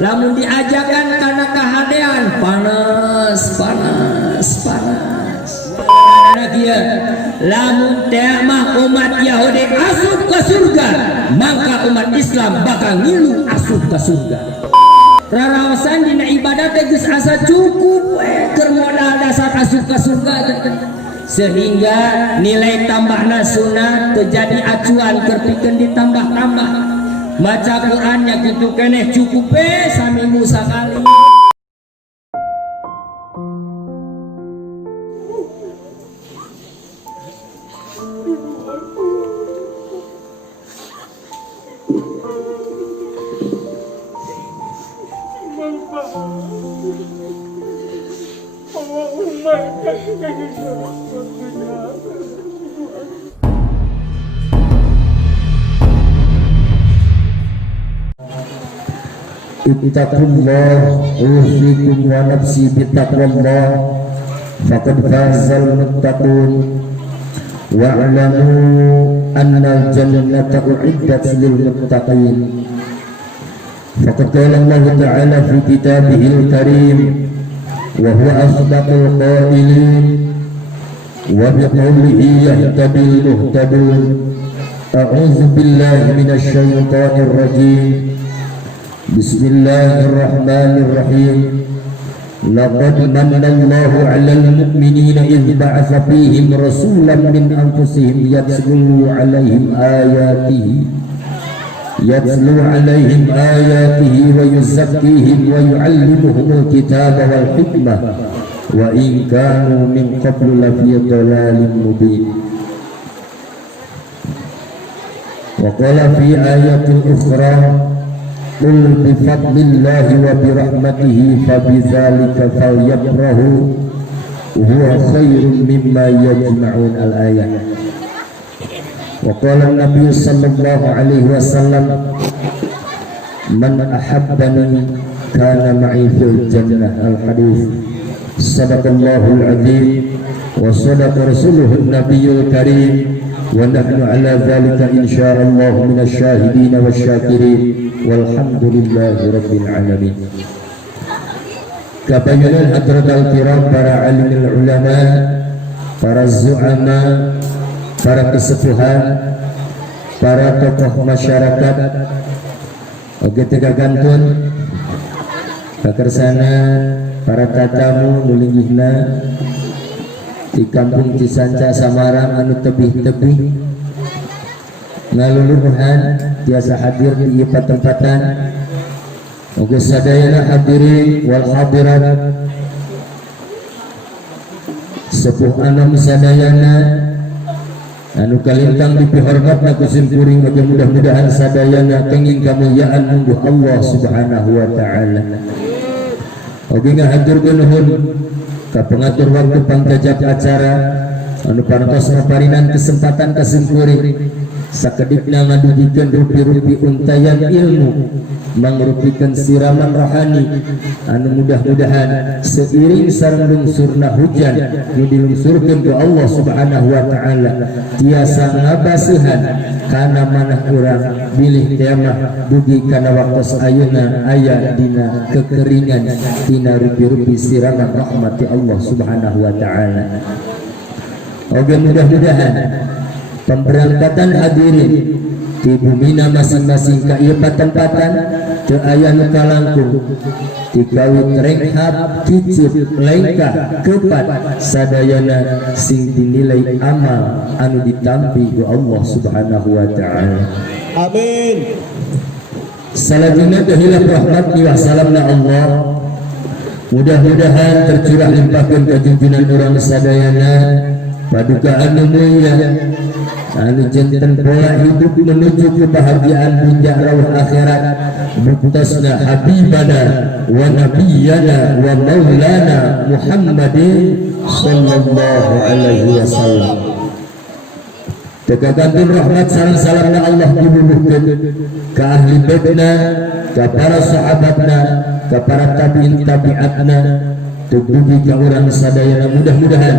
lamun diajakan karena kahadean panas. Lamun teh mah umat Yahudi asup ke surga, maka umat Islam bakal ngilu asup ke surga. Raraosan dina ibadah teh geus asa cukup keur modal dasar asup ke surga, sehingga nilai tambahna sunat terjadi acuan keur pikeun ditambah-tambah. Maca Qur'annya kitu keneh cukup saminggu sakali. Ittaqullah usikum wa nafsi bittaqwallah faqad fazal muttaqun wa'lamu anna al-jannata u'iddat lil muttaqin. Faqad qala Allah ta'ala fi kitabihil karim wa huwa asdaqul qailin wa biqawlihi yahtadil muhtadun. A'udzu billahi minasy syaithanir rajim. Bismillahirrahmanirrahim. Laqad manna Allahu 'alal mu'minina idh ba'atha fihim rasulan min anfusihim yatlu 'alaihim ayatihi wa yuzakkihim wa yu'allimuhumul kitaba wal hikmah wa in kanu min qablu lafi dhalalin mubin. Wa qala fi ayatin ukhra qul bi fadlillahi wa bi rahmatihi fa bidzalika falyafrahu huwa khairun mimma yajma'un. Al-ayat. Wa qala an-nabiy sallallahu alaihi wasallam man ahabbani kana ma'i fil jannah. Al-hadits. Sadaqallahul azim wa sadaqa rasuluhun nabiyyul karim wa nahnu ala dzalika insyaallah minasy syahidin wasyakirin walhamdulillahi rabbil alamin. Kabayanan hadratul kiram, para alimul ulama, para zu'ama, para kesepuhan, para tokoh masyarakat, oge tega gantun kakersana, para tatamu nulinggihna di kampung Cisanca Samarang anu tebih-tebih ngaluluhan biasa hadir di ieu tempatan. Oge sadayana hadirin wal hadirat, sepuh anom sadayana anu kalintang dipihormatna ku simkuring, oge mudah-mudahan sadayana kenging kamulyaan mungguh Allah subhanahu wa ta'ala. Oge ngahaturkeun nuhun ka pengatur waktu pangjajak acara anu parantos maparinan kesempatan kasimkuring sakedipna ngadugikeun rupi-rupi untayan ilmu, mangrupikeun siraman rohani anu mudah-mudahan seiring sareng lungsurna hujan nu dilungsurkeun ku Allah subhanahu wa ta'ala tiasa ngabasihan kana manah urang bilih temah dugi kana waktos ayeuna aya dina kekeringan tina rupi-rupi siraman rahmati Allah subhanahu wa ta'ala. Oge mudah-mudahan pemberangkatan hadirin di bumina masing-masing ka ieu patempatan teu aya nu kalangkung dikawit renghap kicit lengkah kepat sadayana sing dinilai amal anu ditampi ku Allah subhanahu wa ta'ala. Amin. Salajengna kahilap rahmat wa salamna Allah mudah-mudahan tercurah limpahkeun ka junjunan urang sadayana paduka anu mulia anu janten pola hidup menuju kebahagiaan dunia rawuh akhirat buktasna habibana wa nabiyana wa maulana Muhammadin sallallahu alaihi wasallam. Tegakantun rahmat sareng salamna Allah diluluhkeun ka ahli baitna, ka para sahabatna, ka para tabi'in tabi'atna, tubuhi ka urang sadayana. Mudah-mudahan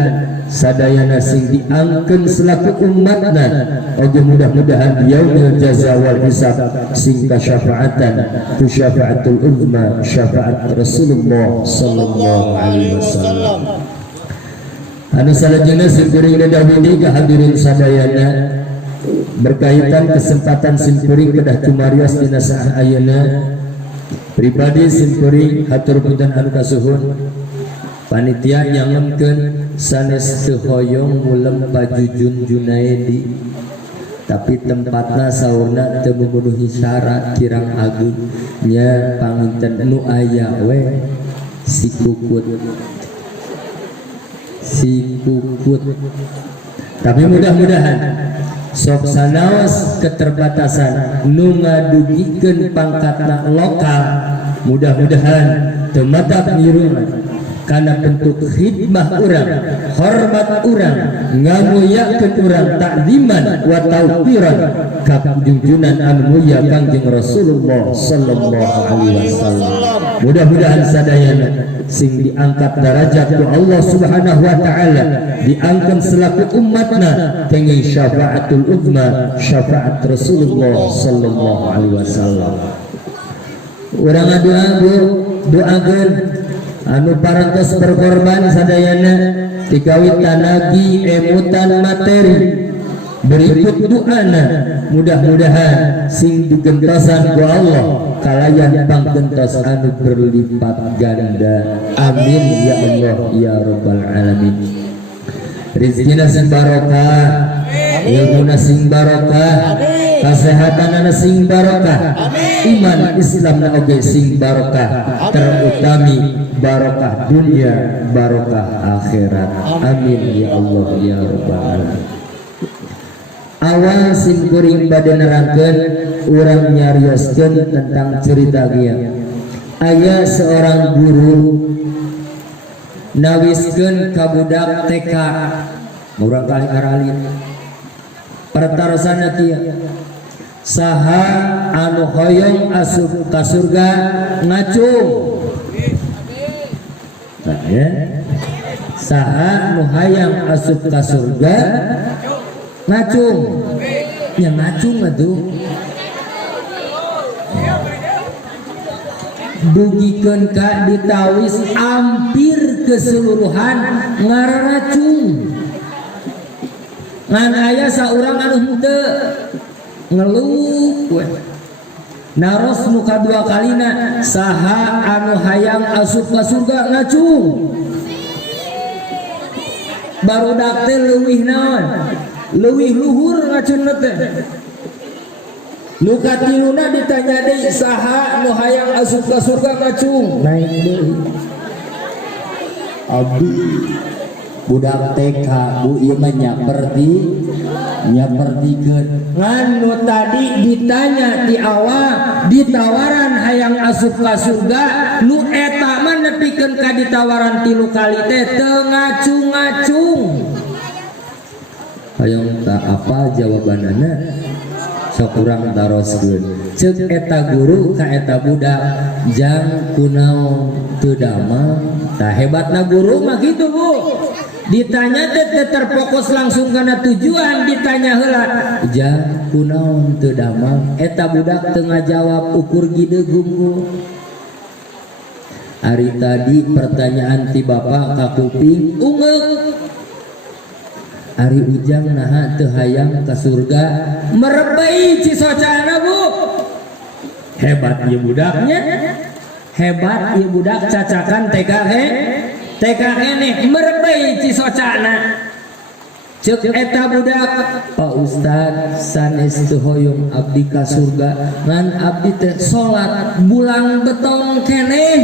sadayana sing diangkeun selaku umatna oge mudah-mudahan yaumil jaza wal hisab sing kasyafaatan tu syafaatul uzma syafaat Rasulullah sallallahu alaihi wasallam. Anu salajengna simkuring dahulu ka hadirin sadayana berkaitan kesempatan simkuring kedah cumarios dina saah ayeuna pribadi simkuring hatur punten anu kasuhun panitia nyangemkeun sanes teu hoyong mulem Pajujun Junaedi tapi tempatna saurna teu memenuhi syarat kirang agung nya panginten nu aya we si kukut tapi mudah-mudahan sok sanaos keterbatasan nu ngadugikeun pangkatna lokal mudah-mudahan teu matak niruna karena bentuk khidmah urang hormat urang ngamuyakeun urang takziman wa tauqiran ka junjunan anu mulia Kangjeng Rasulullah sallallahu alaihi wasallam. Mudah-mudahan sadayana sing diangkat derajat ku Allah Subhanahu wa taala diangkat selaku umatna kenging syafaatul uzma syafaat Rasulullah sallallahu alaihi wasallam. Urang doakeun anu parantos berkorban sadayana dikawit tanagi emutan materi berikut doana mudah-mudahan sing digentosan ku Allah kalayan panggentos anu berlipat ganda amin ya Allah ya rabbal alamin. Rizkina sing barokah, ilmuna sing barokah, kasehatanana sing barokah, iman Islamna oge sing barokah, terutami barokah dunia, barokah akhirat. Amin ya Allah ya rabbal alamin. Awal sing kuring bade nerangkeun urang nyarioskeun tentang cerita ieu. Aya seorang guru nawiskeun ka budak TK urang kali aralin pertarosana kieu saha anu hoyong asup ka surga ngacung ya saha nu hayang asup ka surga ngacung ya ngacung atuh dugikeun ka ditawis hampir keseluruhan ngaracung ngan aya saurang anu henteu ngeluh we naros nu kadua kalina saha anu hayang asup ka surga ngacung barudak teh leuwih naon leuwih luhur ngacungna teh nu katiluna ditanya deui saha nu hayang asup ka surga ngacung naik deui abdi budak TK bu ieu mah nyapertikeun ngan nu tadi ditanya di awal ditawaran hayang asup ka surga nu eta mah nepikeun ka ditawaran 3 kali teh teu ngacung-ngacung hayang tak apa jawabanana sok urang taroskeun ceuk eta guru ka eta budak jang kunaon teu damang tah hebatna guru mah kitu Bu ditanya teh terfokus langsung kana tujuan ditanya heula jang kunaon teu damang eta budak teu ngajawab ukur gideung Bu ari tadi pertanyaan ti bapak ka kuping ungeuk ari ujang naha teu hayang ka surga merebei cisocana Bu hebat ieu budaknya hebat ieu budak cacakan TK nih merebei cisocana ceuk eta budak Pak Ustad sanes teu hoyong abdi ka surga ngan abdi teh salat bulang beton keneh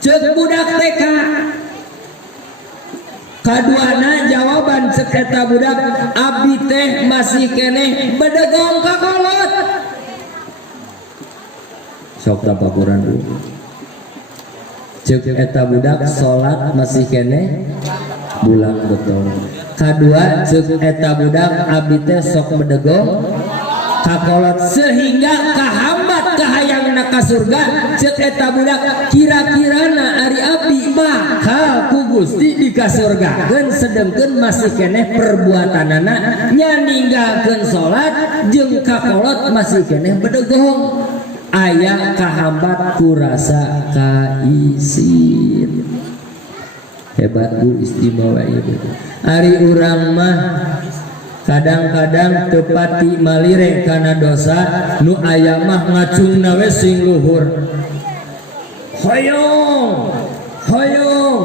ceuk budak TK kaduana jawaban ceuk eta budak abdi teh masih keneh bedegong ka kolot sok tapakuran dulu ceuk eta budak salat masih keneh bulang beton kadua ceuk eta budak abdi teh sok bedegong ka kolot sehingga kahambat kahayangna ka surga ceuk eta budak kira-kirana ari abdi bakal ku Gusti dikasurgakeun sedengkeun masih keneh perbuatanana nya ninggalkeun salat jeung kakolot masih keneh bedegong aya kahambat kurasa kaisin. Hebat Bu, istimewa ieu. Ari urang mah kadang-kadang tepati malire kana dosa nu aya mah ngacungna we sing luhur. Hoyong, hoyong,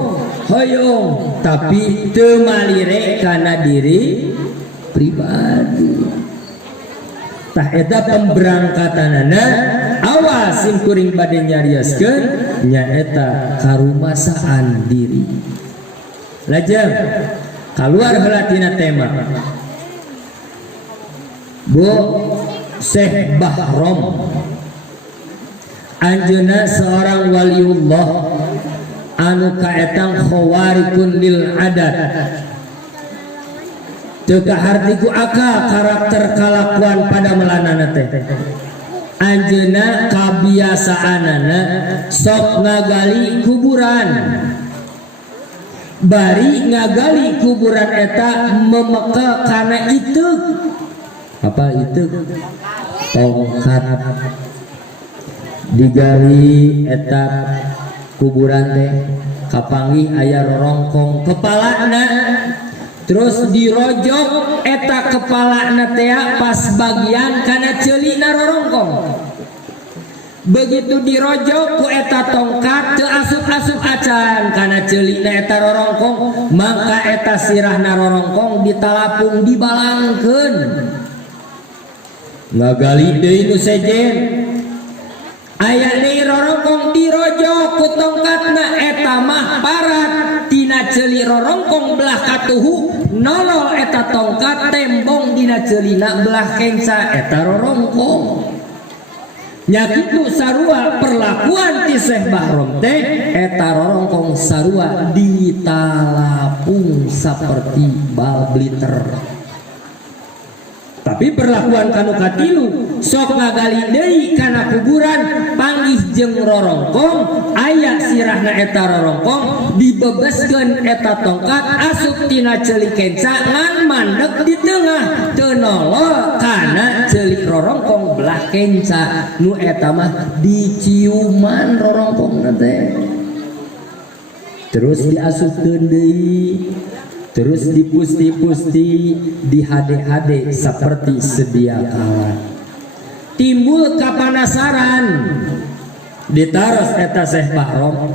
hoyong, tapi teu malire kana diri pribadi. Tah eta pemberangkatanana awas sim kuring bade nyarioskeun nyaeta karumasaan diri. Lajeng keluar heula tina tema. Bu Syekh Bahrom anjeunna seorang waliullah anu kaetang khawarikun lil adat teu kaharti ku akal karakter kalakuan pada melanana teh. Anjeunna kabiasaanana sok ngagali kuburan, bari ngagali kuburan eta memeke kana itu apa itu tongkat digali eta kuburan teh kapanggih aya rorongkong kepalana terus dirojok eta kepalana teh pas bagian kana ceulina rorongkong. Begitu dirojok ku eta tongkat teu asup-asup acan kana ceulina eta rorongkong, maka eta sirahna rorongkong ditalapung dibalangkeun. Ngagali deui nu sejen aya deui rorongkong dirojok ku tongkatna eta mah parat tina ceuli rorongkong belah katuhu nolol eta tongkat tembong dina ceulina belah kenca eta rorongkong. Nya kitu sarua perlakuan ti Syekh Bahrom teh eta rorongkong sarua ditalapung saperti bal bliter. Tapi perlakuan kanu katilu sok ngagali deui kana kuburan panggih jeung rorongkong aya sirahna eta rorongkong dibebeskeun eta tongkat asup tina ceuli kenca ngan mandeg di tengah teu nolol kana ceuli rorongkong belah kenca nu eta mah diciuman rorongkongna teh. Terus diasupkeun deui, terus dipusti-pusti, dihade-hade seperti sedia kala. Timbul kapanasaran, ditaros eta Syekh Bahrom.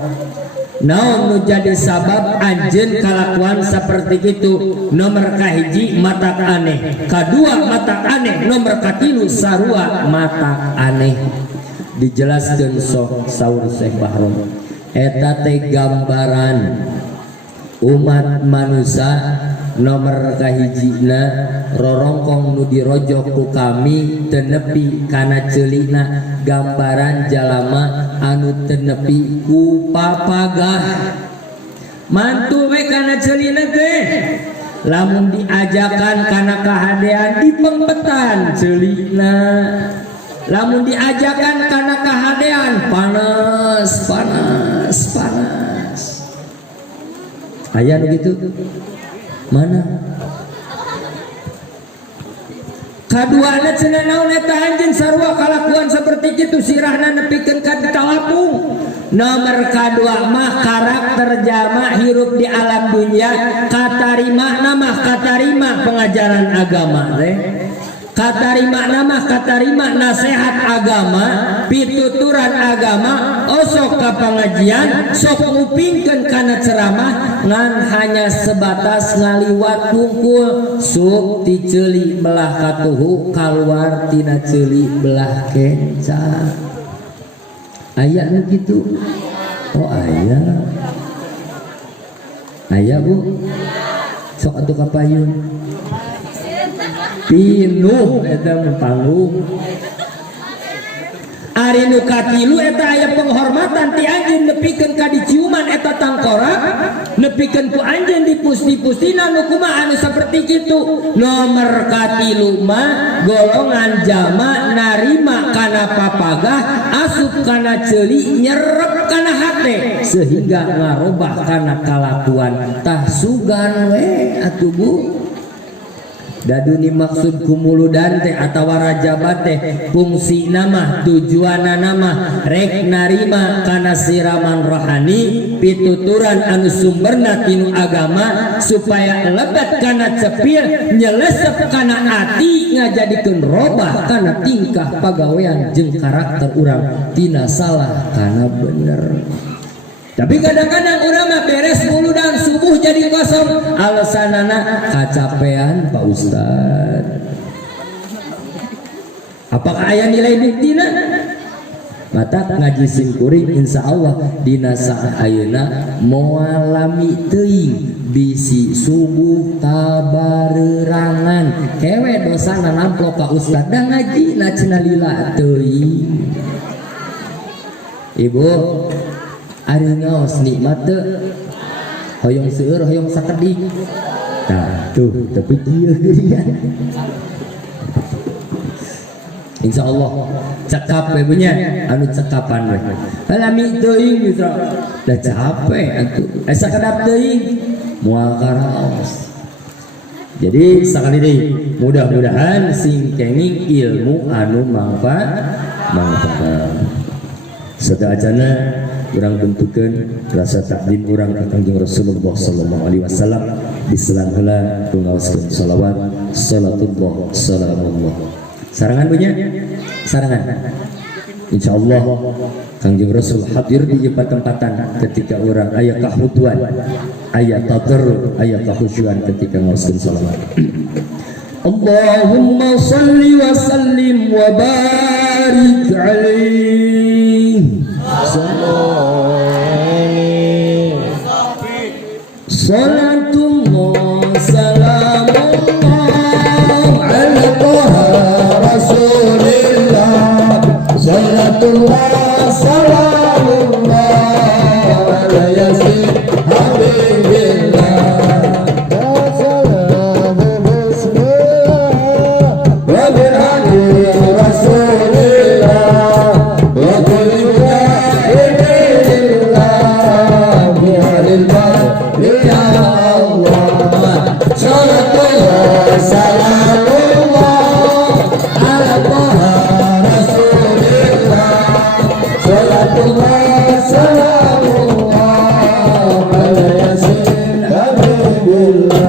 Naon nu jadi sabab anjeun kalakuan seperti itu? Nomor kahiji matak aneh, kadua matak aneh, nomor katilu sarua matak aneh. Dijelaskeun sok saur Syekh Bahrom. Eta teh gambaran umat manusia nomor kahijina rorongkong nu dirojok ku kami tenepi kana ceulina gambaran jalama anu tenepi ku papagah mantu we kana ceulina teh lamun diajakan kana kahadean dipengpetan ceulina, lamun diajakan kana kahadean panas panas panas. Aya begitu? Mana? Kaduana cenah naon eta anjeun sarua kalakuan saperti kitu sirahna nepikeun ka talapung. Nomor kadua mah karakter jalma hirup di alam dunia katarima namah katarima pengajaran agama teh. Katarima namah katarima nasihat agama, pituturan agama, osok ka pengajian, sok ngupingkeun kana ceramah ngan hanya sebatas ngaliwat hungkul suk ti ceuli belah katuhu kaluar tina ceuli belah kenca. Aya nu kitu? Oh aya. Aya Bu? Sok atuh kapayun. Pinuh eta panggung Ari nu katilu eta aya penghormatan ti anjeun nepikeun ka diciuman eta tangkorak, nepikeun ku anjeun dipusti-pustina nu kumaha anu saperti kitu. Nomor katilu mah golongan jama narima kana papagah, asup kana ceuli, nyerep kana hate sehingga ngarobah kana kalakuan. Tah sugan we atuh Bu. Daduni maksud kumuludan teh atawa rajabat teh fungsi nama tujuan nama rek narima kana siraman rohani pituturan anu sumberna tinu agama supaya lebat kana cepil nyelesep kana ati ngajadikeun robah kana tingkah pagawean jeung karakter urang tina salah kana bener. Tapi kadang-kadang urang mah beres muludan subuh jadi kosong alasanana kacapean Pak Ustad. Apakah aya nilai buktina? Mata ngaji simkuring insya Allah dina saat ayeuna moalami teuing bisi subuh tabarerangan kewe dosana namplok Pak Ustad da ngaji na cenah lila teuing. Ibu ari ngaos nikmat teu hoyong seueur hoyong sakedik. Nah tuh tapi kieu geuningan insyaallah cekap we punya anu cekapan we alami teuing mitra da capek atuh asa kadap teuing moal karaos. Jadi sakali deui mudah-mudahan sing kenging ilmu anu manfaat. Sadaajana urang bentukeun rasa takdim urang ka Kangjeng Rasulullah sallallahu alaihi wasallam diselang heula ngaoskeun shalawat salatullah salamullah. Sarangan punya sarangan. Insyaallah Kangjeng Rasul hadir di tempatan ketika orang aya kahutuan, aya tadarrur, aya khusyuan ketika ngaoskeun shalawat. Allahumma shalli wa sallim wa barik alaihi. Salatullah salamullah ala Taha Rasulillah. Salatullah salamullah ala Yasin Habibillah. Salam bismillah wa birhadi Rasulillah wa kulli kainillah bi'alillah. Ya Allah, salatullah salamullah ala Taha Rasulillah. Salatullah salamullah ala Yasin Habibillah.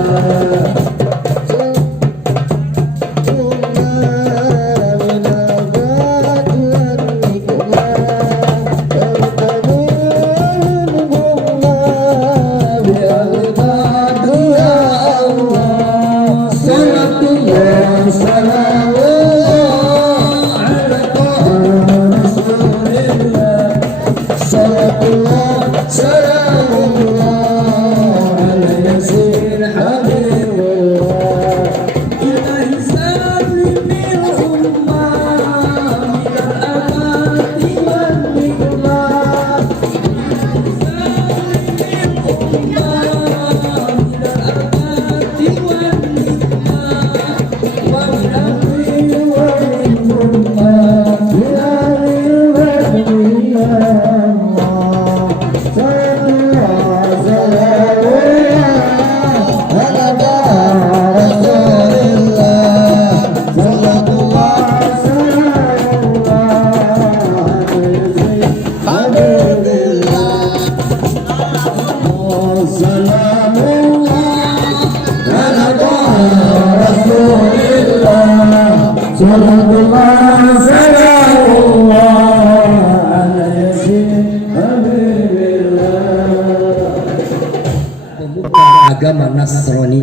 Agama Nasrani,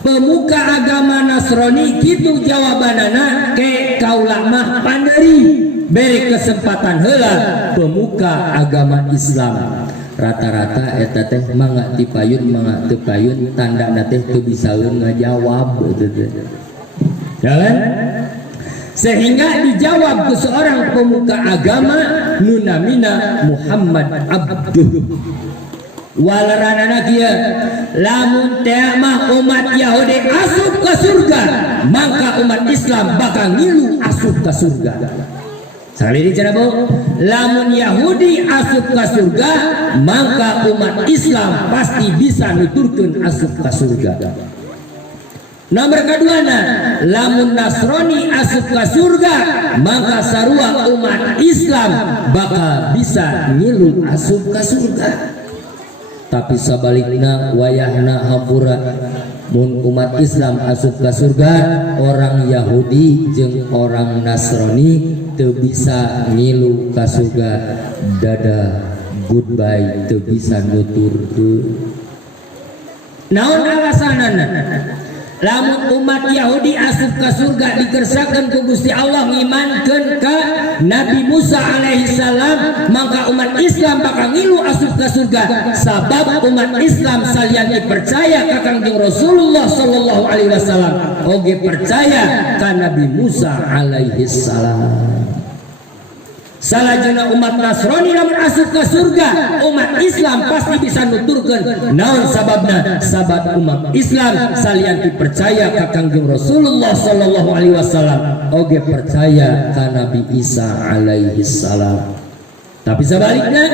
pemuka agama Nasrani gitu jawabanana ke kaula mah panderi beri kesempatan heula pemuka agama Islam rata-rata eta teh mangga tipayun mangga teu payun tandana teh teu bisaeun ngajawab gitu teh. Ya kan? sehingga dijawab ke seorang pemuka agama nunamina Muhammad abduh walaranana kieu lamun teh mah umat Yahudi asup ke surga maka umat Islam bakal ngilu asup ke surga. Sekali dicara bu, lamun Yahudi asup ke surga maka umat Islam pasti bisa nuturkeun asup ke surga. Nomor kedua lamun Nasrani asup ke surga maka sarua umat Islam bakal bisa ngilu asup ke surga. Tapi sebaliknya wayahna hampura mun umat Islam asup ke surga orang Yahudi jeung orang Nasrani teu bisa ngilu ka surga dada goodbye teu bisa nuturkeun. Naon alasanana? Lamun umat Yahudi asup ke surga dikersakan ku Gusti Allah ngimankeun ka Nabi Musa alaihi salam maka umat Islam bakal ngilu asup ke surga sabab umat Islam salian percaya ka Kangjeng Rasulullah sallallahu alaihi wasallam oge percaya ka Nabi Musa alaihi salam. Salajana umat Nasrani lamun asup ke surga umat Islam pasti bisa nuturkeun naon sababna sabab umat Islam salian dipercaya ka Kangjeng Rasulullah sallallahu alaihi wasallam oge percaya ka Nabi Isa alaihi salam. Tapi sebaliknya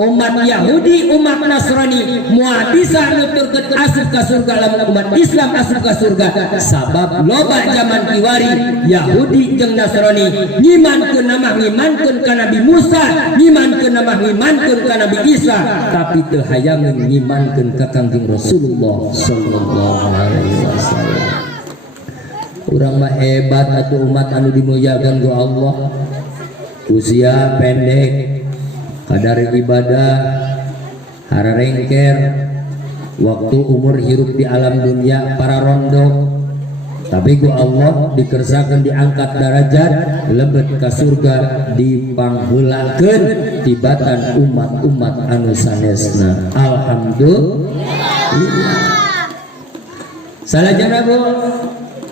umat Yahudi umat Nasrani moal bisa nuturkeun asup ka surga lamun umat Islam asup ka surga sabab loba zaman kiwari Yahudi jeung Nasrani ngimankeun nama ngimankeun ka Nabi Musa ngimankeun nama ngimankeun ka Nabi Isa tapi teu hayang ngimankeun ka Kangjeng Rasulullah sallallahu alaihi wasallam. Urang mah hebat atuh umat anu dimuliakeun ku Allah usia pendek kadar ibadah hararengker waktu umur hirup di alam dunia para rondo tapi ku Allah dikersakeun diangkat derajat lebet ka surga dipanghulakeun tibatan umat-umat anu sanesna. Alhamdulillah. Salajana bu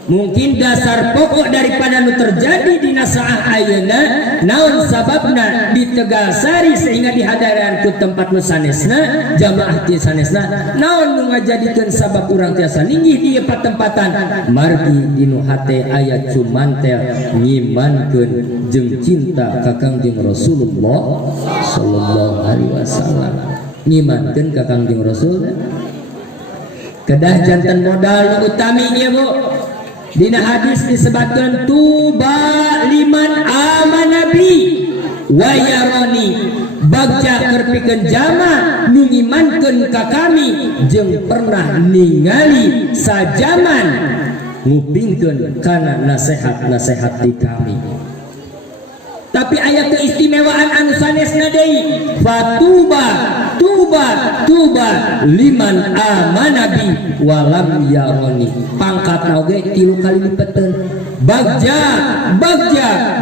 mungkin dasar pokok daripada nu terjadi di nasaah ayeuna naon sababna di Tegalsari sehingga dihadaran ku tempat nu sanesna jamaah ti sanesna naon nu ngajadikeun sabab urang tiasa ninggih di tempatan margi dinu hate aya cumantel ngimankeun jeung cinta ka Kangjeng Rasulullah sallallahu alaihi wasallam ngimankeun ka Kangjeng Rasul kedah janten modal nu utami ieu bu. Dina hadis disebutkan tuba liman amanabi wa yarani bagja kerpikeun jama nu ngimankeun ka kami jeung pernah ningali sajaman ngupingkeun kana nasihat-nasihat di kami. Tapi aya keistimewaan anu sanesna deui fatuba tuba liman amanabi walam yaroni pangkatna oge 3 kali lipeteun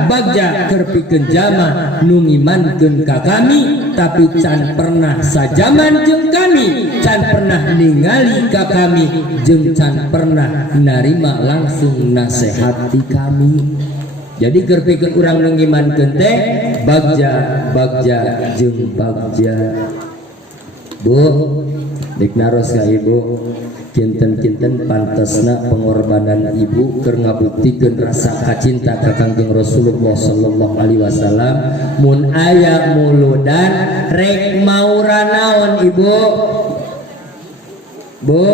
bagja kerpikeun jama nu ngimankeun ka kami tapi can pernah sajaman jeung kami can pernah ningali ka kami jeung can pernah narima langsung nasihat di kami. Jadi kerpikeun urang nu ngimankeun teh bagja jeung bagja. Bu, dek naros ka ibu kinten-kinten pantesna pengorbanan ibu keur ngabuktikeun rasa kacinta ka Kangjeng Rasulullah sallallahu alaihi wasallam. Mun aya muludan rek maura naon ibu? Bu,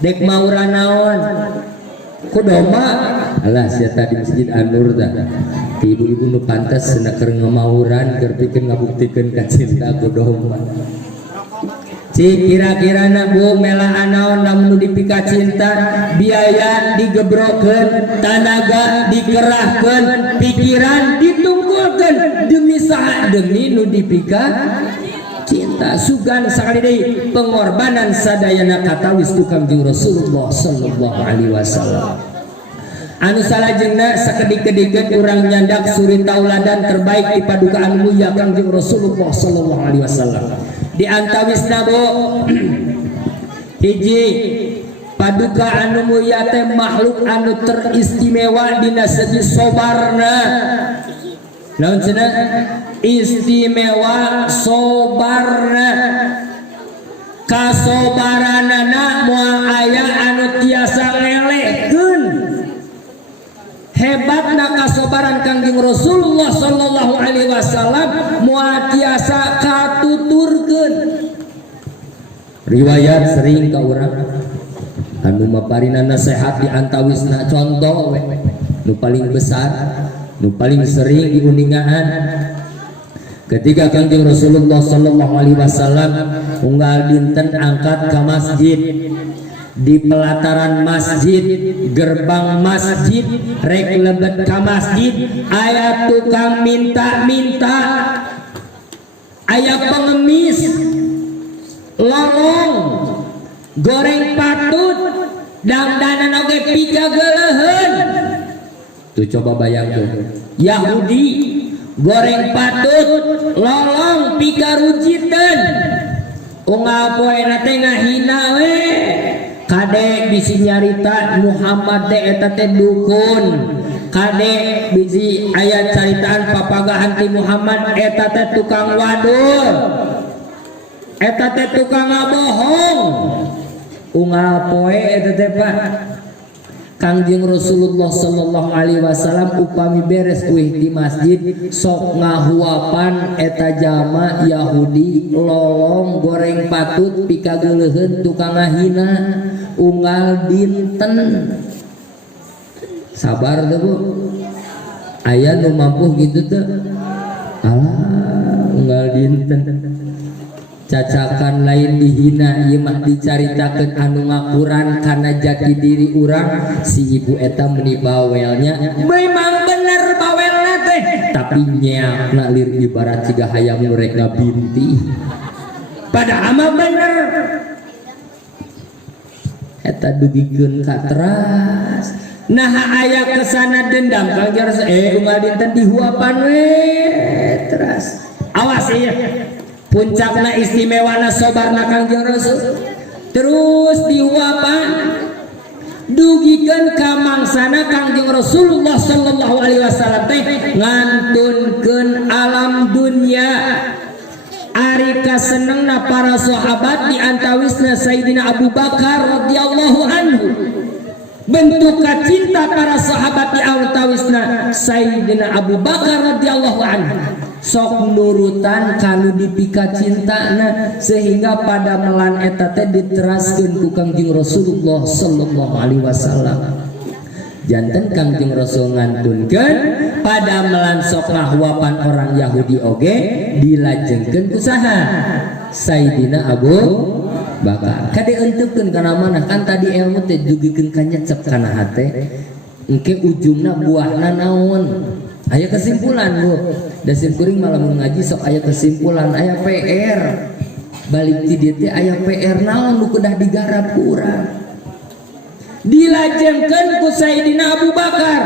dek maura naon? Kudoma alah sia tadi Masjid An-Nur dah ibu-ibu nu pantes cenah keur ngamauran keur pikeun ngabuktikeun kacinta kudoma. Cik kira-kirana bu melaan naon lamun nu dipika cinta biaya digebrokeun tanaga dikerahkeun pikiran ditungkulkeun demi saha demi nu dipika cinta sugan sakali deui pengorbanan sadayana katawis tu Kangjeng Rasulullah sallallahu alaihi wasallam. Anu salajengna sakedik-kedikeun urang nyandak suri tauladan terbaik di padukaan mulia Kangjeng Rasulullah sallallahu alaihi wasallam. Di antawisna bu hiji paduka anu mulia teh makhluk anu teristimewa dina segi sobarna. Naon cenah? Istimewa sobarna. Kasobaranana moal aya anu tiasa ngelehkeun. Hebatna kasobaran Kangjeng Rasulullah sallallahu alaihi wasallam moal tiasa katuturkeun. Riwayat sering ka urang anu maparina nasihat di antawisna contoh we nu paling besar nu paling sering diuningaan ketika Kangjeng Rasulullah sallallahu alaihi wasallam unggal dinten angkat ke masjid. Di pelataran masjid, gerbang masjid, rek lebet ka masjid, aya tukang minta-minta, aya pengemis, lolong, goreng patut, dandanan oge pika geleuheun. Tuh coba bayangkeun, Yahudi goreng patut, lolong pika rujiteun. Unggal poena teh ngahina we. Kade bisi nyarita Muhammad teh eta teh dukun. Kade bisi aya caritaan papagahan ti Muhammad eta teh tukang wadul. Eta teh tukang ngabohong. Unggal poe eta teh Pak Kangjeng Rasulullah sallallahu alaihi wasallam upami beres uih di masjid sok ngahuapan eta jama Yahudi lolong goreng patut pika geuleuheun tukang ngahina unggal dinten. Sabar teh Bu, aya nu mampu gitu teh. Alah unggal dinten cacakan lain dihina ieu mah dicaritakeun anu ngakuran kana jati diri urang si ibu eta meuni bawelnya memang bener bawelna teh tapi nyeakna lir ibarat siga hayam nu rek ngabinti padahal mah bener eta dugikeun ka teras. Nah aya kesana dendam Kangjeng unggal dinten dihuapan we teras. Awas ya puncakna istimewana sobarna Kangjeng Rasul terus dihuapan dugikeun ka mangsana Kangjeng Rasulullah sallallahu alaihi wasallam teh ngantunkeun alam dunya. Ari kasenengna para sahabat di antawisna Sayyidina Abu Bakar radhiyallahu anhu. Bentuk cinta para sahabat di antawisna Sayyidina Abu Bakar radhiyallahu anhu sok nurutan kanu dipika cintana sehingga pada melan eta teh diteraskeun ku Kangjeng Rasulullah sallallahu alaihi wasallam. Janten Kangjeng Rasul ngantunkeun pada melan sok ngahuapan orang Yahudi oge dilajengkeun ku saha Sayyidina Abu Bakar. Kade enteupkeun kana manah kan tadi ilmu teh dugikeun ka nyecep kana hate engke ujungna buahna naon. Aya kesimpulan Bu, da simkuring malam ngaji sok aya kesimpulan, aya PR. Balik ti dieu teh aya PR naon nu kudah digarap ku urang. Dilajengkeun ku Sayyidina Abu Bakar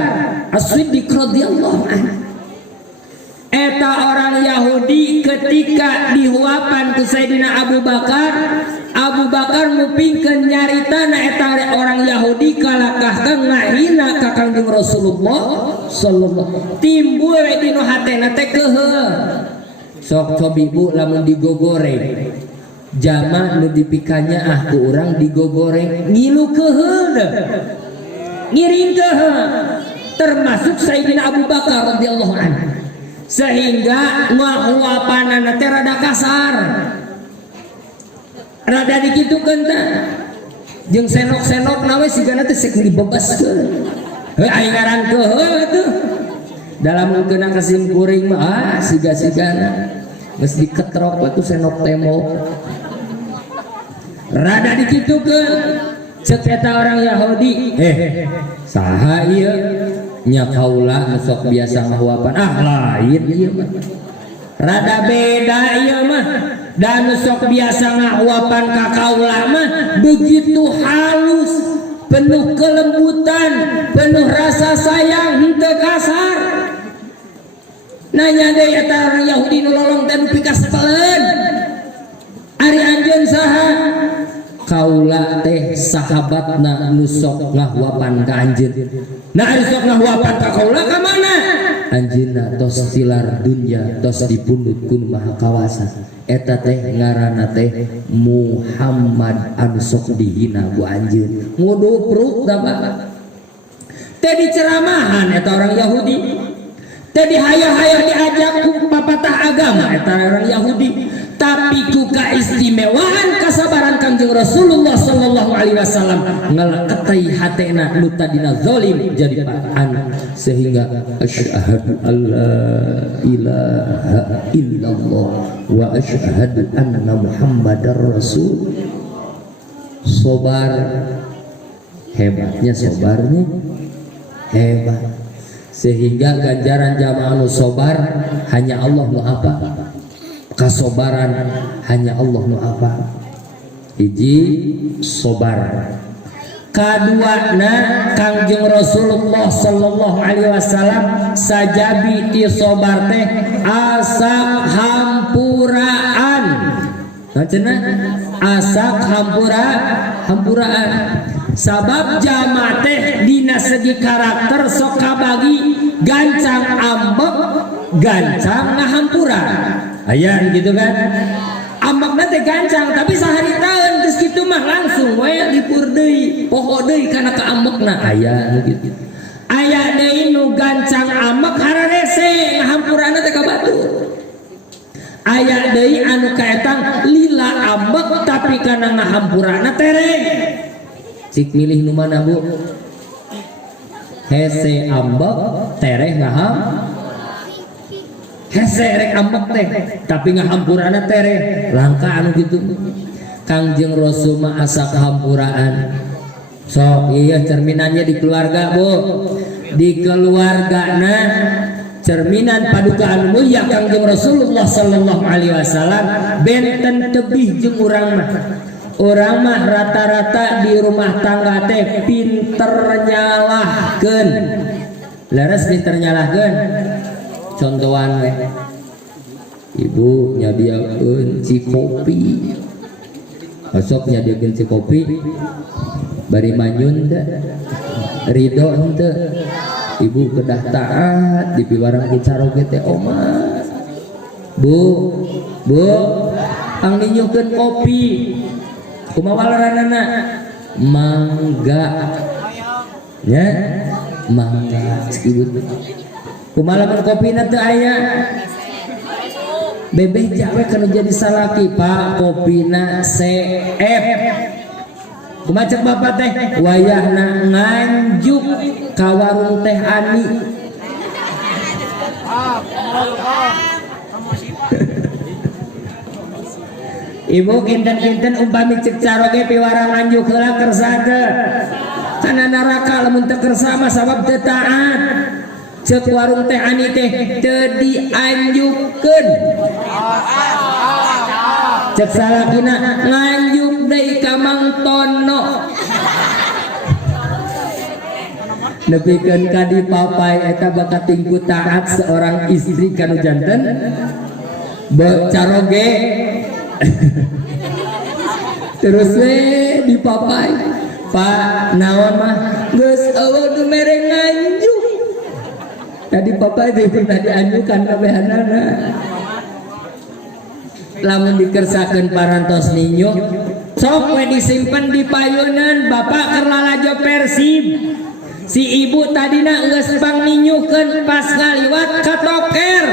As-Siddiq radhiyallahu anhu. Eta orang Yahudi ketika dihuapan ku Sayyidina Abu Bakar mupingkeun nyaritana eta orang Yahudi kalakahkeun ngahina ka Kangjeng Rasulullah sallallahu timbul dinu hatena teh keuheuh. Sok cobi Bu lamun digogoreng jama nu dipikanya ku urang digogoreng ngilu keuheuh ngiring keuheuh termasuk Sayyidina Abu Bakar radhiyallahu anhu sehingga ngahuapanana teh rada kasar rada dikitukeun teh jeung senok-senok nawe sigana teh sek dibebaskeun aya ngaran keuheuh tuh dalam keunang kasimkuring mah siga-sigana geus diketrok we ku senok tembok rada dikitukeun ceuk eta orang Yahudi saha ieu nya kaula sok biasa ngahuapan lain ieu mah rada beda ieu mah dan sok biasa ngahuapan ka kaula mah begitu halus penuh kelembutan penuh rasa sayang henteu kasar. Nanya deui eta orang Yahudi nu lolong teh nu pika sepeleun ari anjeun saha kaula teh sahabatna nu sok ngahwapan ka anjeun. Nah anu sok ngahwapan ka kaula ka mana? Anjeunna tos tilar dunya tos dipundut ku Maha Kawasa. Eta teh ngaranna teh Muhammad anu sok dihina ku anjeun. Ngudupruk da Pak. Teh diceramahan eta orang Yahudi. Teh dihayah-hayah diajak ku papatah agama eta orang Yahudi. Tapi ku kaistimewaan kasabaran Kangjeng Rasulullah sallallahu alaihi wasallam ngalaketai hatena nu tadina zalim jadi paan sehingga asyhadu alla ilaha illallah wa asyhadu anna muhammadar rasul. Sobar, hebatnya sobarnya hebat, sehingga ganjaran jamaah nu sobar hanya Allah nu apa, kasobaran hanya Allah nu apa. Hiji sobar, kaduana Kangjeng Rasulullah sallallahu alaihi wasallam sajabi ti sobar teh asap hampuraan. Cenah asap hampuraan. Sabab jama teh dina segi karakter sok kabagi gancang ambek, gancang ngahampura. Aya gitu kan? Ambekna teh gancang tapi sahari taun geus kitu mah langsung we lipur deui, poho deui kana kaambekna. Aya gitu. Aya deui nu gancang ambek hararese ngahampurana teh ka batu. Aya deui anu kaetang lila ambek tapi kana ngahampurana tereng. Cik milih nu mana Bu? Hese ambek tereh ngaham. Hese rek ambek teh tapi ngahampurana tereh. Langka anu gitu. Kangjeng Rasul mah asa kahampuraan. Sok iya cerminannya di keluarga Bu. Di keluargana cerminan paduka anu mulia Kangjeng Rasulullah sallallahu alaihi wasallam benten tebih jeung urang mah. Urang mah rata-rata di rumah tangga teh pinter nyalahkeun. Leres pinter nyalahkeun. Contohan we. Ibu nyadiakeun ci kopi. Besok nyadiakeun ci kopi. Bari manyun teh. Ridho henteu. Ibu kedah taat di piwarang ku caroge teh omah. Bu, pangninyukeun kopi. Kumaha laranana? Mangga. Ya, mangga. Ibu. Kumaha lamun kopina teu aya? Bebeh jawe kana jadi salaki, Pak, kopina CF. Kumaha cek Bapak teh? Wayahna nganjuk ka warung Teh Ani. Ibu kinten-kinten umpami cek caroge piwarang nganjuk heula kersa teh. Kana neraka lamun teu kersa mah sabab teu taat. Cek warung Teh Ani teh teu dianjukkeun. Cek salakina nganjuk deui ka Mang Tono. Nepikeun ka di papai eta bakat tingku taat seorang istri kanu janten. Caroge terus we di papai Pak naon mah geus eueuh nu mere nganjuk. Tadi papai teh pernah dianjukan kabehanana. Lamun dikersakeun parantos ninyo sok we disimpen di payunan Bapak keur lalajo Persib. Si ibu tadina geus pangninyukeun pas ngaliwat ka toker.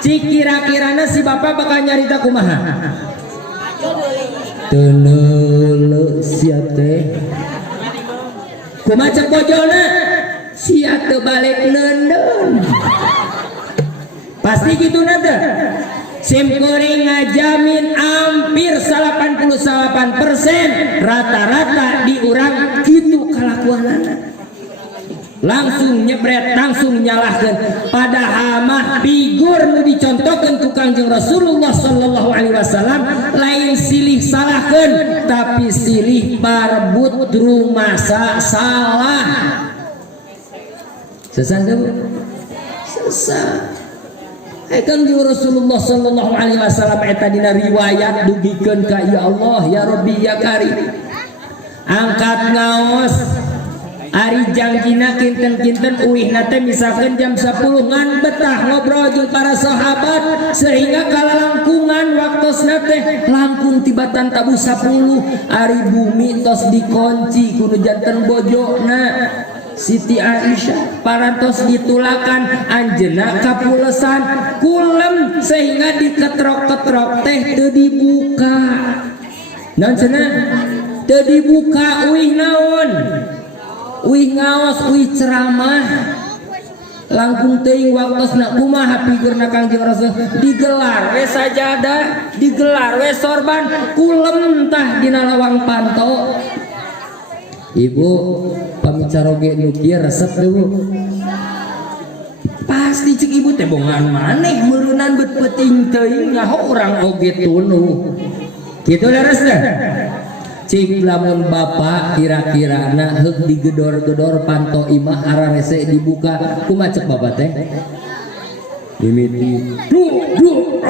Cik kira-kirana si Bapak bakal nyarita kumaha? Teneuleuh sia teh. Kumaha cek bojona? Sia teu balik neundeun. Pasti kitu teh. Simkuring ngajamin hampir 88% rata-rata di urang kitu kalakuanana. Langsung nyebret, langsung nyalahkeun. Padahal mah figur nu dicontohkeun ku Kangjeng Rasulullah sallallahu alaihi wasallam lain silih salahkeun tapi silih barbut rumasa salah. Sesah teu? Sesah. Kangjeng Rasulullah sallallahu alaihi wasallam eta dina riwayat dugikeun ka ya Allah ya Rabbi ya Karim angkat ngaos ari jangjina kinten-kinten uihna teh misalkan jam 10 ngan betah ngobrol jeung para sahabat sehingga kalalangkungan waktosna teh langkung tibatan tabu 10 ari bumi tos dikunci kudu janten bojona Siti Aisyah parantos ditulakan anjeunna kapulesan kulem sehingga diketrok-ketrok teh teu dibuka naon cenah teu dibuka uih naon uih ngaos uih ceramah langkung teuing waktosna kumaha figurna Kangjeng Rasul digelar we sajadah digelar we sorban kulem tah dina lawang panto. Ibu pamicaroge nu kieu resep teh Bu pasti cik ibu teh bongan maneh meureunnan beut peuting teuing nyaho urang oge tuluh kitu leresna cik lamun bapak kira-kirana heuk digedor-gedor panto imah ararese dibuka kumaha cek bapak teh mimiti duh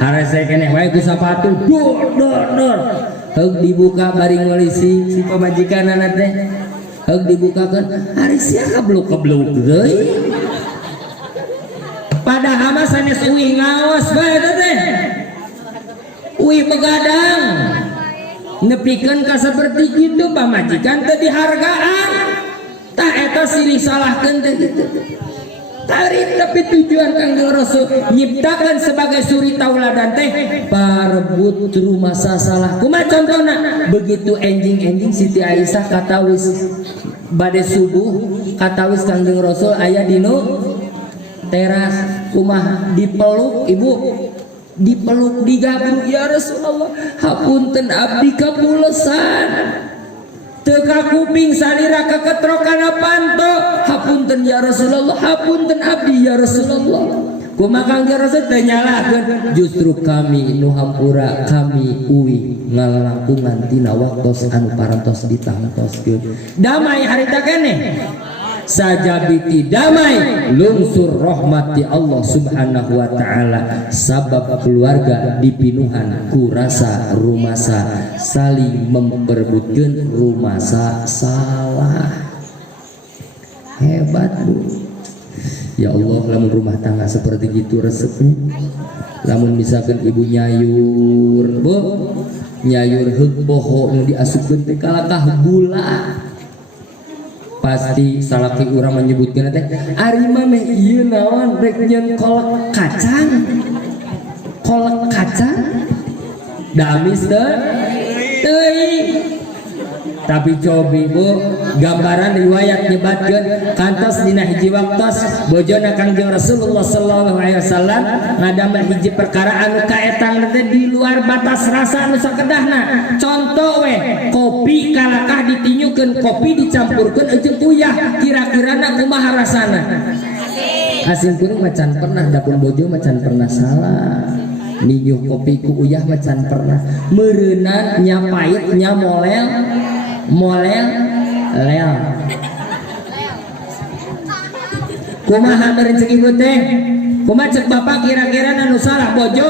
harese keneh wae ku sapatu dor heuk dibuka bari ngolisi si pamajikanana teh heuk dibukakeun ari sia kabluk-kabluk deui padahal mah sanes uih ngaos bae teh uih begadang nepikeun ka saperti kitu pamajikan teh dihargaan tah eta silih salahkeun teh kitu tarik tapi tujuan Kangjeng Rasul nyiptakan sebagai suri tauladan teh parebut rumah sasalah kumaha contohna begitu enjing Siti Aisyah katawis bade subuh katawis Kangjeng Rasul aya dinu teras kumaha dipeluk ibu dipeluk digabru ya Rasulullah hapunten abdi kapulesan teka kuping salira keketrokana panto hapunten ya Rasulullah hapunten abdi ya Rasulullah kumaha Kangjeng Rasul teh nyalakeun justru kami nu hampura kami uwi ngalalangkungan tina waktos anu parantos ditangtoskeun damai harita keneh sajabiti damai lungsur rahmati Allah subhanahu wa ta'ala sabab keluarga dipinuhan kurasa rumasa saling memperebutkan rumasa salah hebat Bu ya Allah lamun rumah tangga seperti gitu resepnya lamun misalkan ibu nyayur Bu nyayur heuk poho nu diasupkeun teh kalakah gula pasti salaki urang menyebutkeun teh ari mah meh ieu naon rek nyeun kolak kacang damis teuing tapi cobi Bu gambaran riwayat nyebatkeun kantos dina hiji waktos bojona Kangjeng Rasulullah sallallahu alaihi wasallam ngadamel hiji perkara anu kaetang teh di luar batas rasa anu sakedahna contoh we kopi kalakah ditinyukeun kopi dicampurkeun jeung uyah kira-kirana kumaha rasana asin kuring macan pernah dapun bojo macan pernah salah ninyuh kopi ku uyah macan pernah meureunan nya pait nya molel lel kumaha meureun cek ibu teh kumaha cek bapak kira-kirana nu salah bojo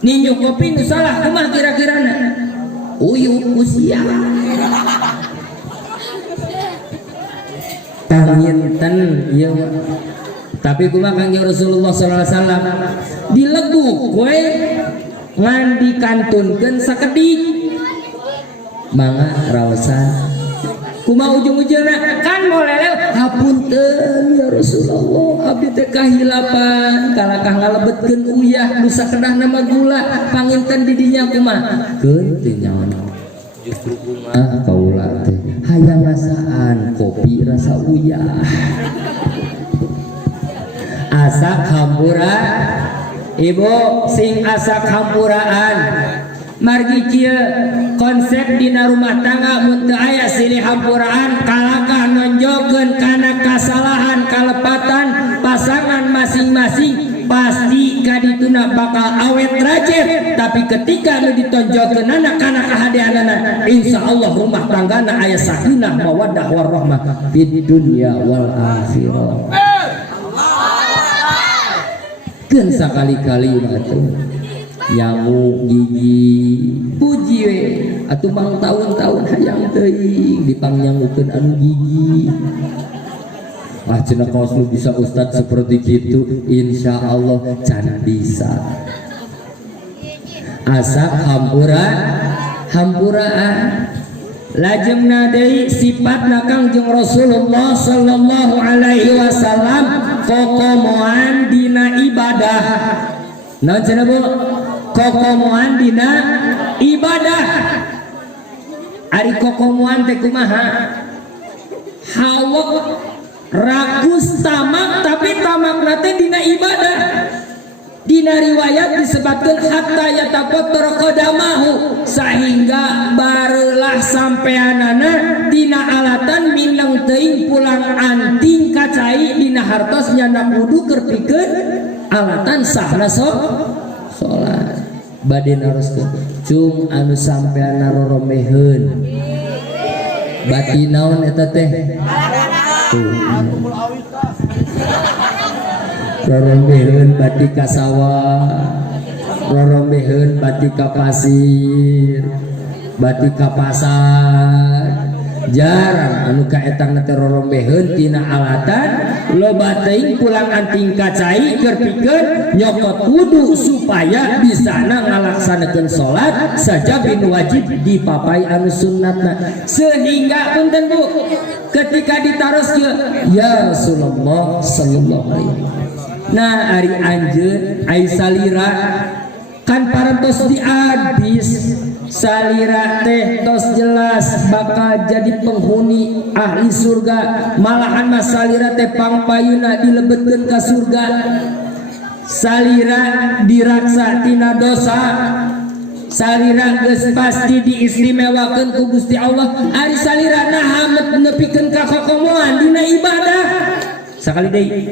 ninyuh kopi nu salah kumaha kira-kirana uyuh usia tanginten ieu tapi kumaha Kangjeng Rasulullah sallallahu alaihi wasallam dileguk we ngan dikantunkeun sakedik mangga raosan kumaha ujung-ujungna kan molelel hapunten ya Rasulullah abdi teh kahilapan kalakah ngalebetkeun uyah nu sakedahna mah gula panginten di dinya kumaha keun teh nyaon justru kumaha kaula teh hayang rasaan kopi rasa uyah asak hampura ibu sing asak hampuraan margi kieu konsep dina rumah tangga mun teu aya silih hampuraan kalakah nonjogkeun kana kasalahan kalepatan pasangan masing-masing pasti kadituna bakal awet rajin tapi ketika nu ditonjolkeun anak kana kahadeanana insyaallah rumah tanggana aya sakinah mawaddah warahmah fid dunya wal akhirah Kan sakali-kali atuh nyamuk gigi puji we atuh mang tahun-tahun hayang teuing dipangnyamukkeun anu gigi. Ah cenah kaos lu bisa ustad seperti itu, insya Allah can bisa. Asa hampuraan lajengna deui sifatna Kangjeng Rasulullah sallallahu alaihi wasallam kokomoan dina ibadah. Naon cenah Bu? Kokomoan dina ibadah. Ari kokomoan teh kumaha? Hawa rakus tamak tapi tamakna teh dina ibadah. Dina riwayat disebutkan hatta yataqattar qadamahu sehingga barulah sampeanana dina alatan minang teuing pulang anting kacai dina hartos nyana kudu keur pikeun alatan sahna salat bade naroskeun cung anu sampeana roromeheun bati naon eta teh rorombeheun bati ka sawah, rorombeheun bati ka pasir, bati ka pasar. Jarang anu kaetang teh rorombeheun tina alatan loba teuing pulang anting kacai keur pikeun nyokot wudu supaya bisana ngalaksanakeun salat saja bin wajib dipapai anu sunnatna. Sehingga punten Bu, ketika ditaros ya Rasulullah sallallahu alaihi wasallam. Nah ari anjeun ai salira kan parantos diabis salira teh tos jelas bakal jadi penghuni ahli surga, malahan mas salira teh pangpayuna dilebetkeun ka surga. Salira diraksa tina dosa, salira geus pasti diistimewakeun ku Gusti Allah. Ari salira naha nepikeun ka kokomoan dina ibadah. Sakali deui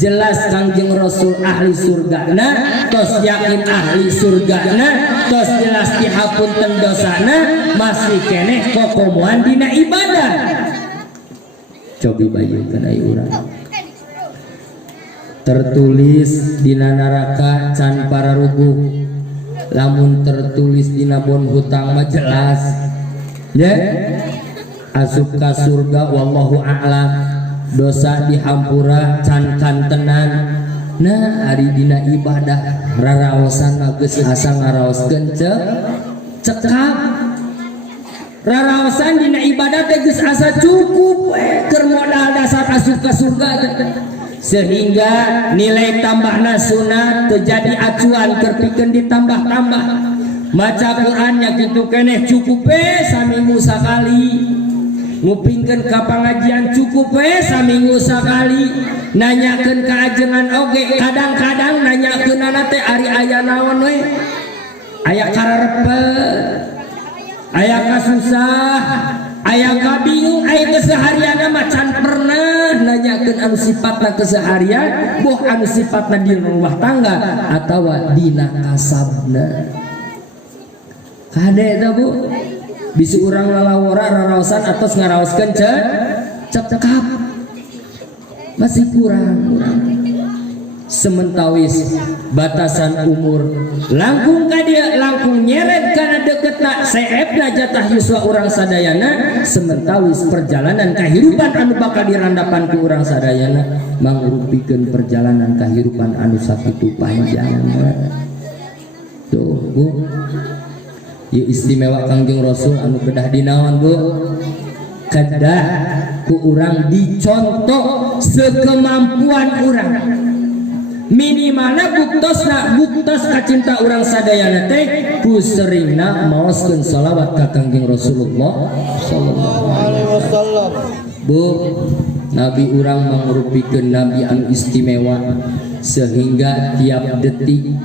jelas Kangjeng Rasul ahli surgana, tos yakin ahli surgana, tos jelas dihapunten dosana, masih keneh kokomoan dina ibadah. Cobi bayeukeun ai urang. Tertulis dina neraka can pararubuh, lamun tertulis dina bon hutang mah jelas ya asup ka surga wallahu a'lam. Dosa dihampura can kantenan. Nah ari dina ibadah raraosan geus asa ngaraoskeun cekap. Raraosan dina ibadah teh geus asa cukup we keur modal dasar asup ka surga. Sehingga nilai tambahna sunat terjadi acuan keur pikeun ditambah-tambah. Maca Quran nya kitu keneh cukup we saminggu sakali. Ngupingkeun ka pangajian cukup we saminggu sakali. Nanyakeun ka ajengan oge kadang-kadang nanyakeunana teh ari aya naon we, aya kararepet, aya kasusah, aya kabingung, aya keseharianna mah can pernah nanyakeun anu sifatna keseharian, boh anu sifatna di rumah tangga atawa dina kasabna. Kade eta Bu, bisi urang lalawara raraosan atos ngaraoskeun cekap masih kurang. Sementawis batasan umur langkung ka dia langkung nyeret kana deketna seepna jatah yuswa urang sadayana. Sementawis perjalanan kehidupan anu bakal dirandapan ku urang sadayana mangrupikeun perjalanan kehidupan anu sakitu panjangna. Tuh Bu, ya istimewa Kangjeng Rasul anu kedah dinaon Bu, kedah ku urang dicontoh sekemampuan urang. Minimalna buktos kacinta urang sadayana teh ku seringna maoskeun shalawat ka Kangjeng Rasulullah sallallahu alaihi wasallam. Bu, nabi urang mangrupikeun nabi anu istimewa sehingga tiap detik,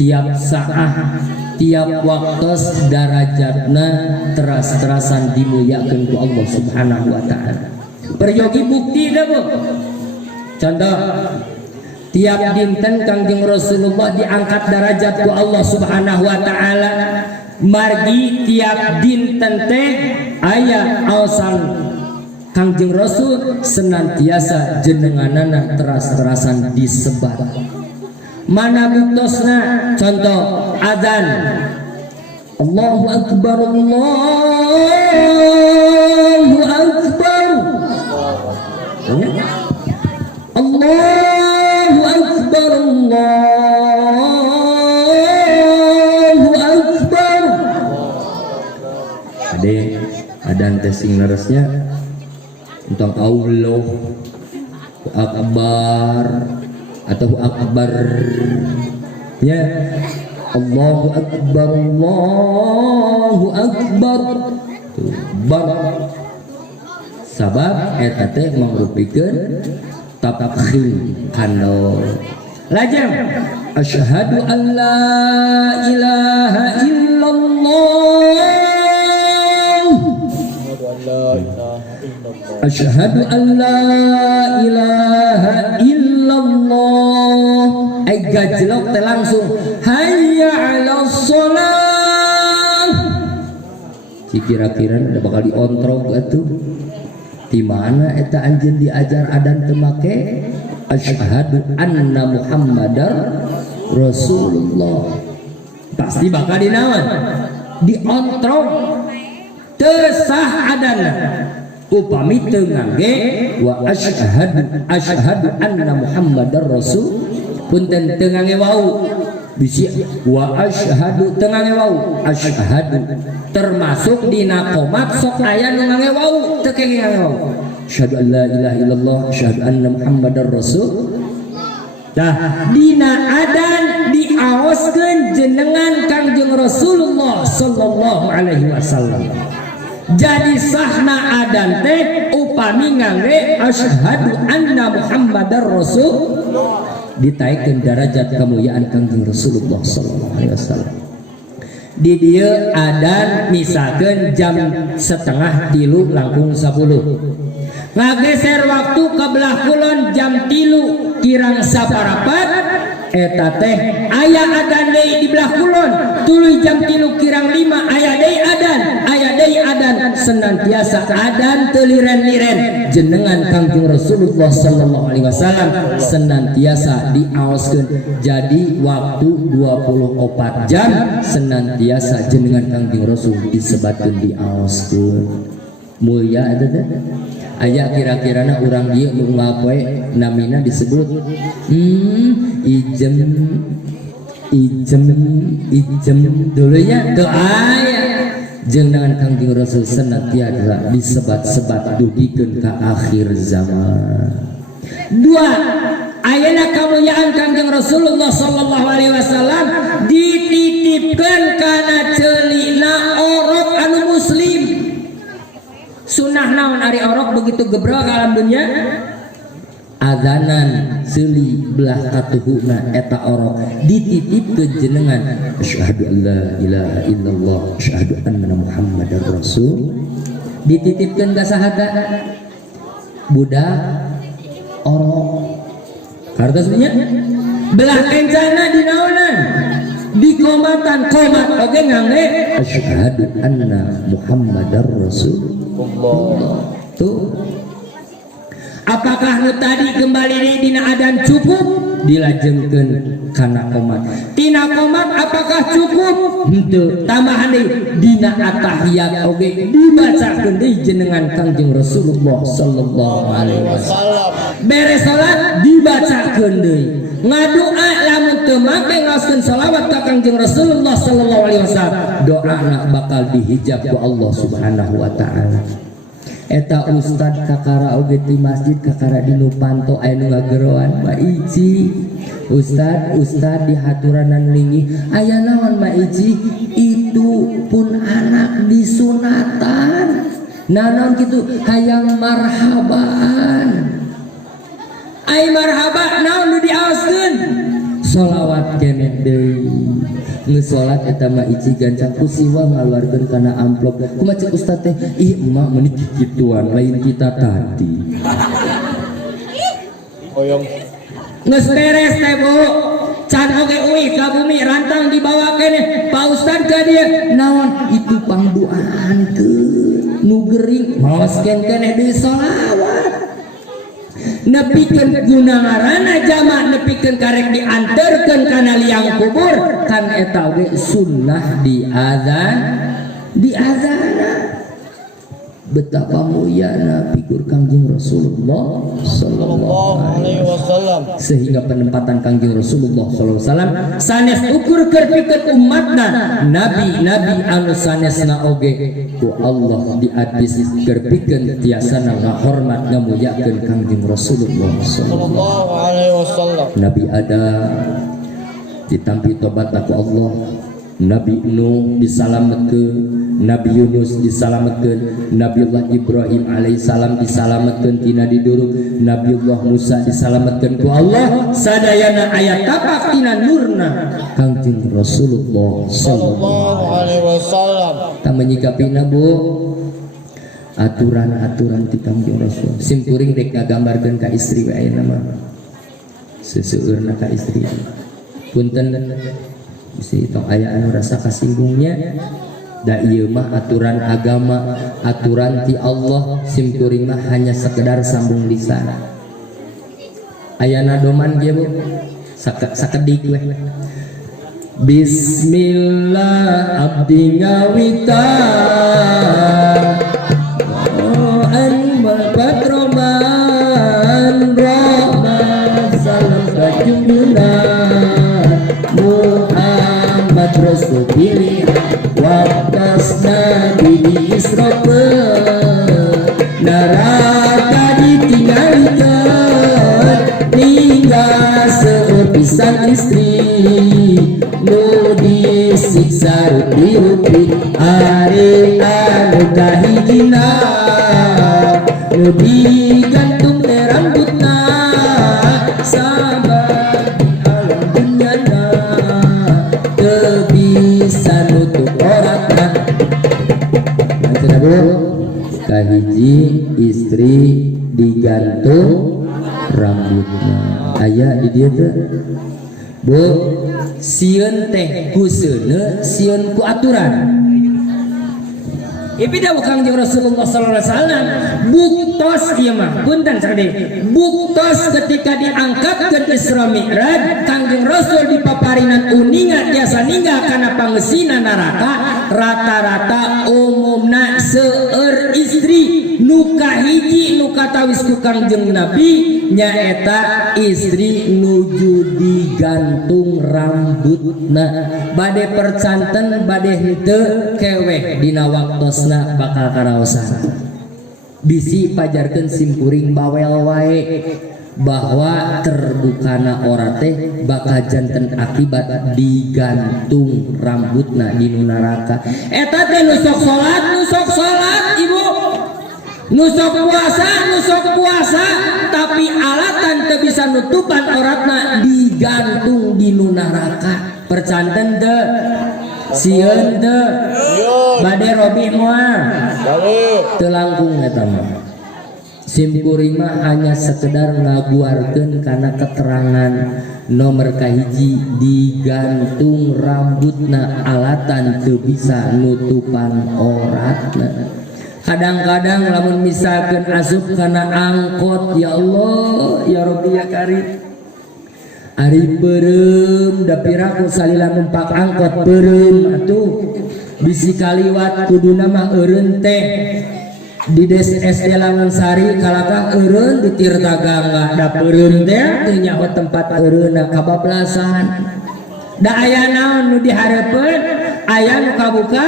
tiap saat, tiap waktu darajatna teras-terasan dimuliakeun ku Allah Subhanahu wa taala. Peryogi bukti dah Bu. Contoh, tiap dinten Kangjeng Rasulullah diangkat derajat ku Allah Subhanahu wa taala. Margi tiap dinten teh aya aosan Kangjeng Rasul senantiasa jenenganana teras-terasan disebar. Mana buktosna? Contoh azan. Allahu Akbar, Allahu Akbar. Allahu Akbar, Allahu Akbar. Ada testing leresnya. Tentang Allahu Akbar atau Akbar. Ya. Allahu Akbar, Allahu Akbar. Bar. Sabab eta teh mangrupikeun tafkhim kana. Lajang. Asyhadu an la ilaha illallah. Asyhadu an la ilaha illallah. Ai gajlok teh langsung hayya 'alas shalah. Si kira-kira udah bakal diontrog atuh. Di mana eta anjeun diajar adan teu make asyhadu anna Muhammadar Rasulullah. Pasti bakal dinaon? Diontrog. Teu sah adanna. Upami teu ngangge wa asyhadu anna Muhammadar Rasul punten teu ngangge wau bisi wa asyhadu teu ngangge wau asyhadu termasuk dina qomat sok aya nu ngangge wau teu kenging ngangge wau asyhadu an la ilaha illallah asyhadu anna Muhammadar Rasul. Tah dina adan diaoskeun jenengan Kangjeng Rasulullah sallallahu alaihi wasallam. Jadi sahna adan teh upami ngangge asyhadu anna Muhammadar Rasul ditaikeun derajat kemuliaan Kangjeng Rasulullah sallallahu alaihi wasallam. Di dieu adan misalkeun jam 2:30 langkung 10. Ngageser waktu ke belah kulon jam 3 kirang saparapat eta teh aya adan deui di belah kulon tuluy jam 3 kirang 5 aya deui adan senantiasa adan teu liren-liren jenengan Kangjeng Rasulullah sallallahu alaihi wasallam senantiasa diaoskeun jadi waktu 24 jam senantiasa jenengan Kangjeng Rasul disebatkeun diaoskeun mulia eta teh. Aya kira-kirana urang dieu nu ngapoe namina disebut ijem dulunya teu aya jeung dengan Kangjeng Rasul senantiasa disebat-sebat dugikeun ka akhir zaman. 2 ayeuna kamuliaan Kangjeng Rasulullah sallallahu alaihi wasallam dititipkeun kana ceulina orok anu muslim. Sunnah naon ari orok begitu gebrol ka alam dunya? Azanan seuli belah katuhuna eta orok dititipkeun jenengan asyhadu an la ilaha illallah asyhadu anna Muhammadar Rasul dititipkeun ka sahaga budak orok kartosnya belah kencana dinaonan di komatan komat oge ngangge asyhadu anna Muhammadar Rasul. Tuh. Apakah nu tadi kembali di dina adan cukup dilajengkeun kana qomat? Tina qomat apakah cukup? Henteu, tambahan deui dina at-tahiyat oge dibacakeun deui jenengan Kangjeng Rasulullah sallallahu alaihi wasallam. Beres salat dibacakeun deui. Ngadua lamun teu make ngaoskeun selawat ka Kangjeng Rasulullah sallallahu alaihi wasallam, doana bakal dihijab ku Allah Subhanahu wa taala. Eta ustad kakara oge di masjid kakara di Nupanto aya nu ngageroan Mbak Iji. Ustad di haturanan lingi aya naon Mbak Iji? Itu pun anak disunatan. Naon kitu hayang marhaban. Ai marhaba naon nu diaoskeun? Sholawat keneh deui. Geus salat eta mah Iji gancang kusiwa ngaluarkeun kana amplop. Kumaha cek ustad teh? Ih emak meuni kikituan lain kita tadi. Oyong. Geus beres teh Bu. Can oge uih ka bumi rantang dibawa keneh. Pak Ustad ka dieu naon? Itu pangduaankeun nu gering maoskeun keneh deui sholawat. nepikeun gunangarana jama nepikeun karek dianterkeun kana liang kubur kan eta oge sunnah diazana. Betapa muliana figur Kangjeng Rasulullah sallallahu alaihi wasallam, sehingga penempatan Kangjeng Rasulullah sallallahu alaihi wasallam sanes ukur keur pikeun umatna nabi-nabi anu sanesna oge ku Allah diadis keur pikeun tiasana ngahormat ngamuliakeun Kangjeng Rasulullah sallallahu alaihi wasallam. Nabi Adam ditampi tobat ku Allah, Nabi Nuh disalametkeun, Nabi Yunus disalametkeun, Nabiullah Ibrahim alaihissalam disalametkeun tina diduruk, Nabiullah Musa disalametkeun ku Allah sadayana aya tapak tina nurna Kangjeng Rasulullah sallallahu alaihi wasallam. Ta menyikapina Bu aturan-aturan ti Kangjeng Rasul. Sim kuring dek ngagambarkeun ka istri we ayeuna mah. Seseueurna ka istri. Punten bisi tong aya anu rasa kasinggungnya. Da ieu mah aturan agama, aturan ti Allah, sim kuring mah hanya sekedar sambung lisan. Ayana doman dia Bu sakedik we. Bismillah abdi ngawita Patroman Rahman salam kajunjuna Muhammad Rasul pilihan waktas Nabi diisrokeun neraka ditinggalikeun tinggal seueur pisan istri nu disiksa rupi-rupi ari anu kahijina nu digantung teh rambutna sabar di alam dunyana teu bisa nutup auratna. Maksudna Bu kahiji istri digantung rambutna aya di dieu teh Bu sieun teh kuseuna sieun ku aturan. Ibida Kangjeng Rasulullah sallallahu alaihi wasallam buktos ieu mah punten sakade buktos ketika diangkat ke Isra Mi'raj Kangjeng Rasul dipaparinan uningan tiasa ninggal kana pangeusina neraka rata-rata umumna seueur istri nu kahiji nu katawis ku Kangjeng Nabi nyaeta istri nuju digantung rambutna bade percanten bade henteu keweh dina waktosna bakal karaosan bisi pajarkeun simkuring bawel wae bahwa terbukana ora teh bakal janten akibat digantung rambutna di neraka eta teh nu sok salat Ibu nu sok puasa tapi alatan teu bisa nutupan auratna digantung di neraka percanten teu sieun teu bade robi moal teu langkung eta mah sim kuring mah hanya sekedar ngaguarkeun kana keterangan nomor kahiji digantung rambutna alatan teu bisa nutupan auratna. Kadang-kadang lamun misalkan asup kana angkot ya Allah ya Rabbi ya Karim ari beureum da piraku salila numpak angkot beureum atuh bisi kaliwat kuduna mah eureun teh di Des SD Langansari kalakah eureun di Tirtagangga da beureum teh teu nyaho tempat eureunna kabablasan da aya naon nu dihareupeun aya nu kabuka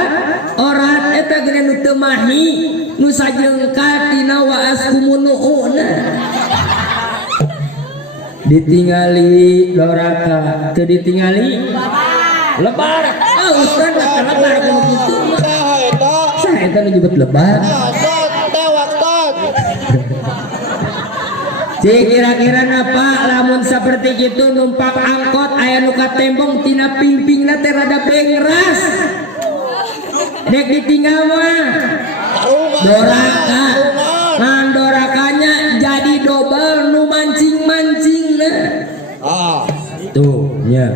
orat eta geus nu teu mahi nu sajengkat dina waaskumununa ditingali doraka teu ditingali lebar ustaz lebar kana kitu saha eta nu nyebut lebar kira-kira napa lamun seperti gitu numpak angkot aya nu katembong tina pingpingna teh rada bengras dek ditinggal mah doraka ngan dorakanya jadi dobel nu mancing-mancingna tuh nya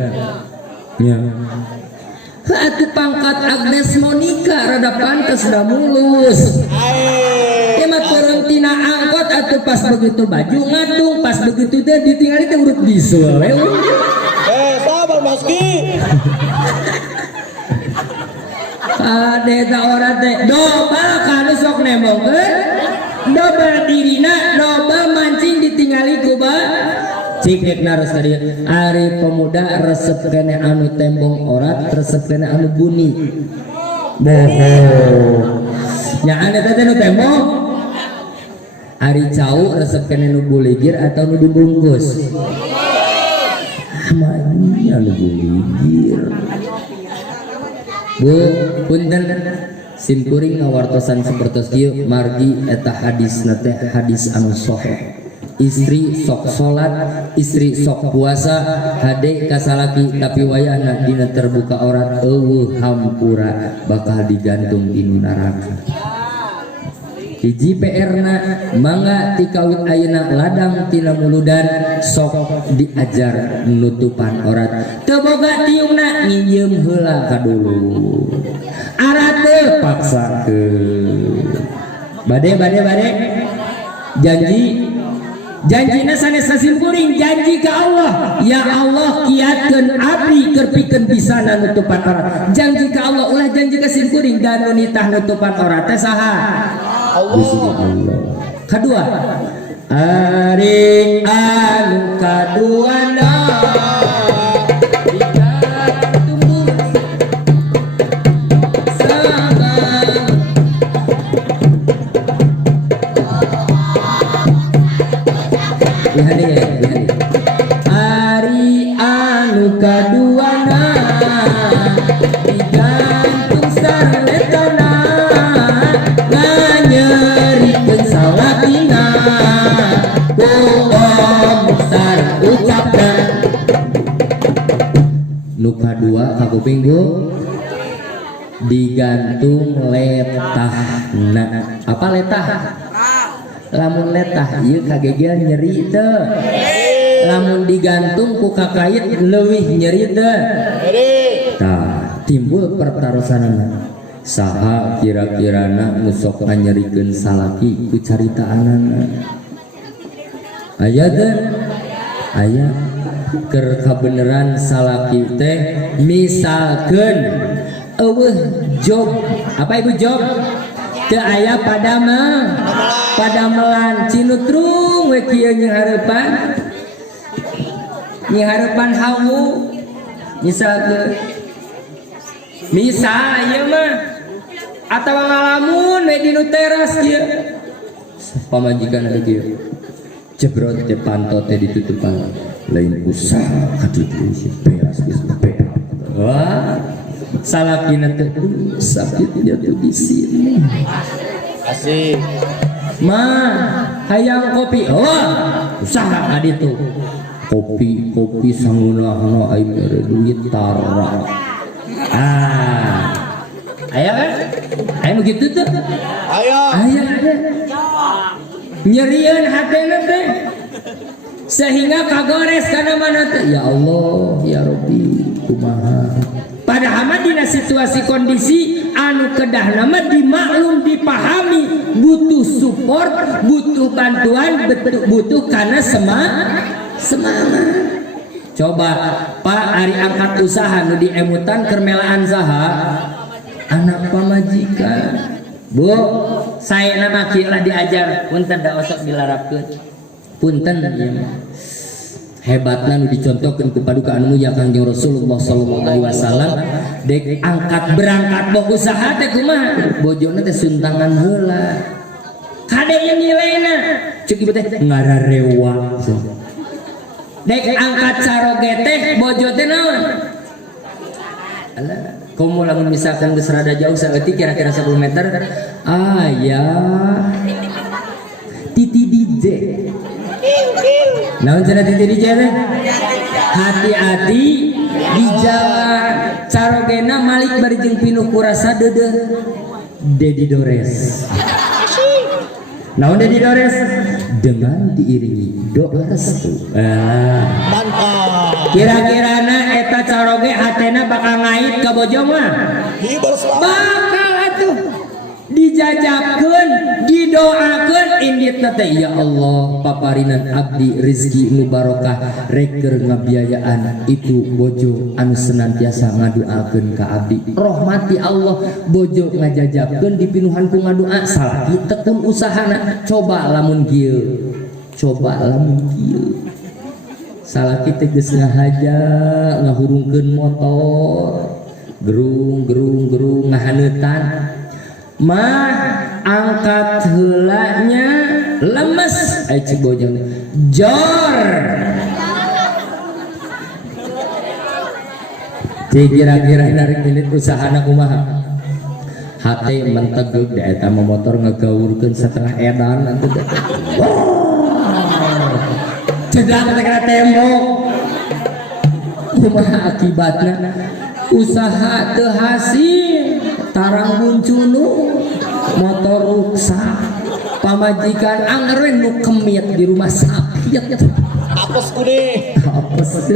atuh pangkat Agnes Monica rada pantes da mulus mah turun tina angkot atuh pas begitu baju ngatung, pas begitu teh ditinggali teh urut bisul we. Sabar Maski. Ade ta ora teh doba kana sok nemongkeun. Doba dirina, doba mancing ditingali ku ba. Cikek naros tadi ari pemuda resep kene anu tembong orat, resep kene anu bunyi. Bohong. Nya ane teh nu tembong. Ari cau resep kene nu buligir atau nu dibungkus. Amanya nu buligir. Bu, punten simkuring ngawartosan sapertos kieu margi eta hadis nate hadis anu sahih. Istri sok salat, istri sok puasa, hade kasalaki tapi wayahna dina terbuka aurat eueuh hampura bakal digantung di neraka. Hiji PR-na mangga ti kawit ayeuna ladang tina muludan sok diajar nutupan aurat. Teu boga tiungna ngieum heula kadulu. Arat teu paksakeun. Bade janjina sanes sasimkuring janji ka Allah, ya Allah kiatkeun abdi keur pikeun bisana nutupan aurat. Janji ka Allah ulah janji ka simkuring dan nitah nutupan aurat teh saha? Allah. Kedua, ari anu kaduana Ari anu kaduana digantung sarletona nganyerikeun salatina bohong sar ucapna nu kadua kakuping Bu digantung letahna. Apa letah? Lamun letah ieu kagegian nyeri teu. Lamun digantung ku kakait leuwih nyeri teu. Tah timbul pertarosanana. Saha kira-kirana nu sok nganyerikeun salaki ku caritaanana. Aya teh? Aya keur kabeneran salaki teh misalkeun eueuh job. Apa itu job? Teu aya padamelan cinutrung we kieu nyihareupan hawu misal ieu mah atawa ngalamun we di nu teras kieu pamajikan ada kieu jebrot teh pantot teh ditutupan lain usaha kaditu si beas geus beas. Wah salakina teh sakitnya tuh di sini. Asik. Hayang kopi. Usaha aditu. Kopi sangunahna aing mere duit tara. Aya kan? Aya nu kitu tuh. Aya ada. Nyerieun hatena teh. Sehingga kagores kana mana teh. Ya Allah, ya Rabbi, kumaha. Padahal dina situasi kondisi anu kedah nama dimaklum dipahami butuh support, butuh bantuan, butuh karena semangat. Coba Pak ari angkat usaha nu diemutan kermelaan saha anak pamajikan. Bu, saya nama kieu diajar punten da osok dilarapkeun. Punten ieu hebatna nu dicontohkeun ku paduka anu mulia Kangjeng Rasulullah sallallahu alaihi wasallam dek angkat berangkat boga usaha teh kumaha bojona teh suntangan heula kade yang nilainya ceuk ieu teh ngararewa dek angkat caroge teh bojo teh naon alah komo lamun misalkan geus rada jauh saeutik kira-kira 10 meter aya titi DJ. Naon cenah titi DJ teh? Hati-hati di jalan carogena malik bari jeung pinuh kurasa deudeuh Dedi Dores. Naon Dedi Dores? Dengan diiringi doa restu. Mantap. Kira-kirana eta caroge hatena bakal ngait ka bojo mah? Bakal atuh. dijajabkeun, didoakeun indit teh ya Allah paparinan abdi rezeki nu barokah rek keur ngabiayaan itu bojo anu senantiasa ngadoakeun ka abdi rahmati Allah bojo ngajajabkeun dipinuhan ku ngadoa salaki tekun usahana coba lamun kieu salaki teh geus ngahaja ngahurungkeun motor gerung ngahaneutan mah angkat heulanya lemes ai cibojang jor kira-kira narik ini usahana kumaha hate mentegeg da eta motor ngagaurkeun setengah edan nanti cedang teh tembok kumaha akibatna usaha teu hasil tarang buncunu motor ruksak pamajikan angren nu kemit di rumah sakit apes kude apes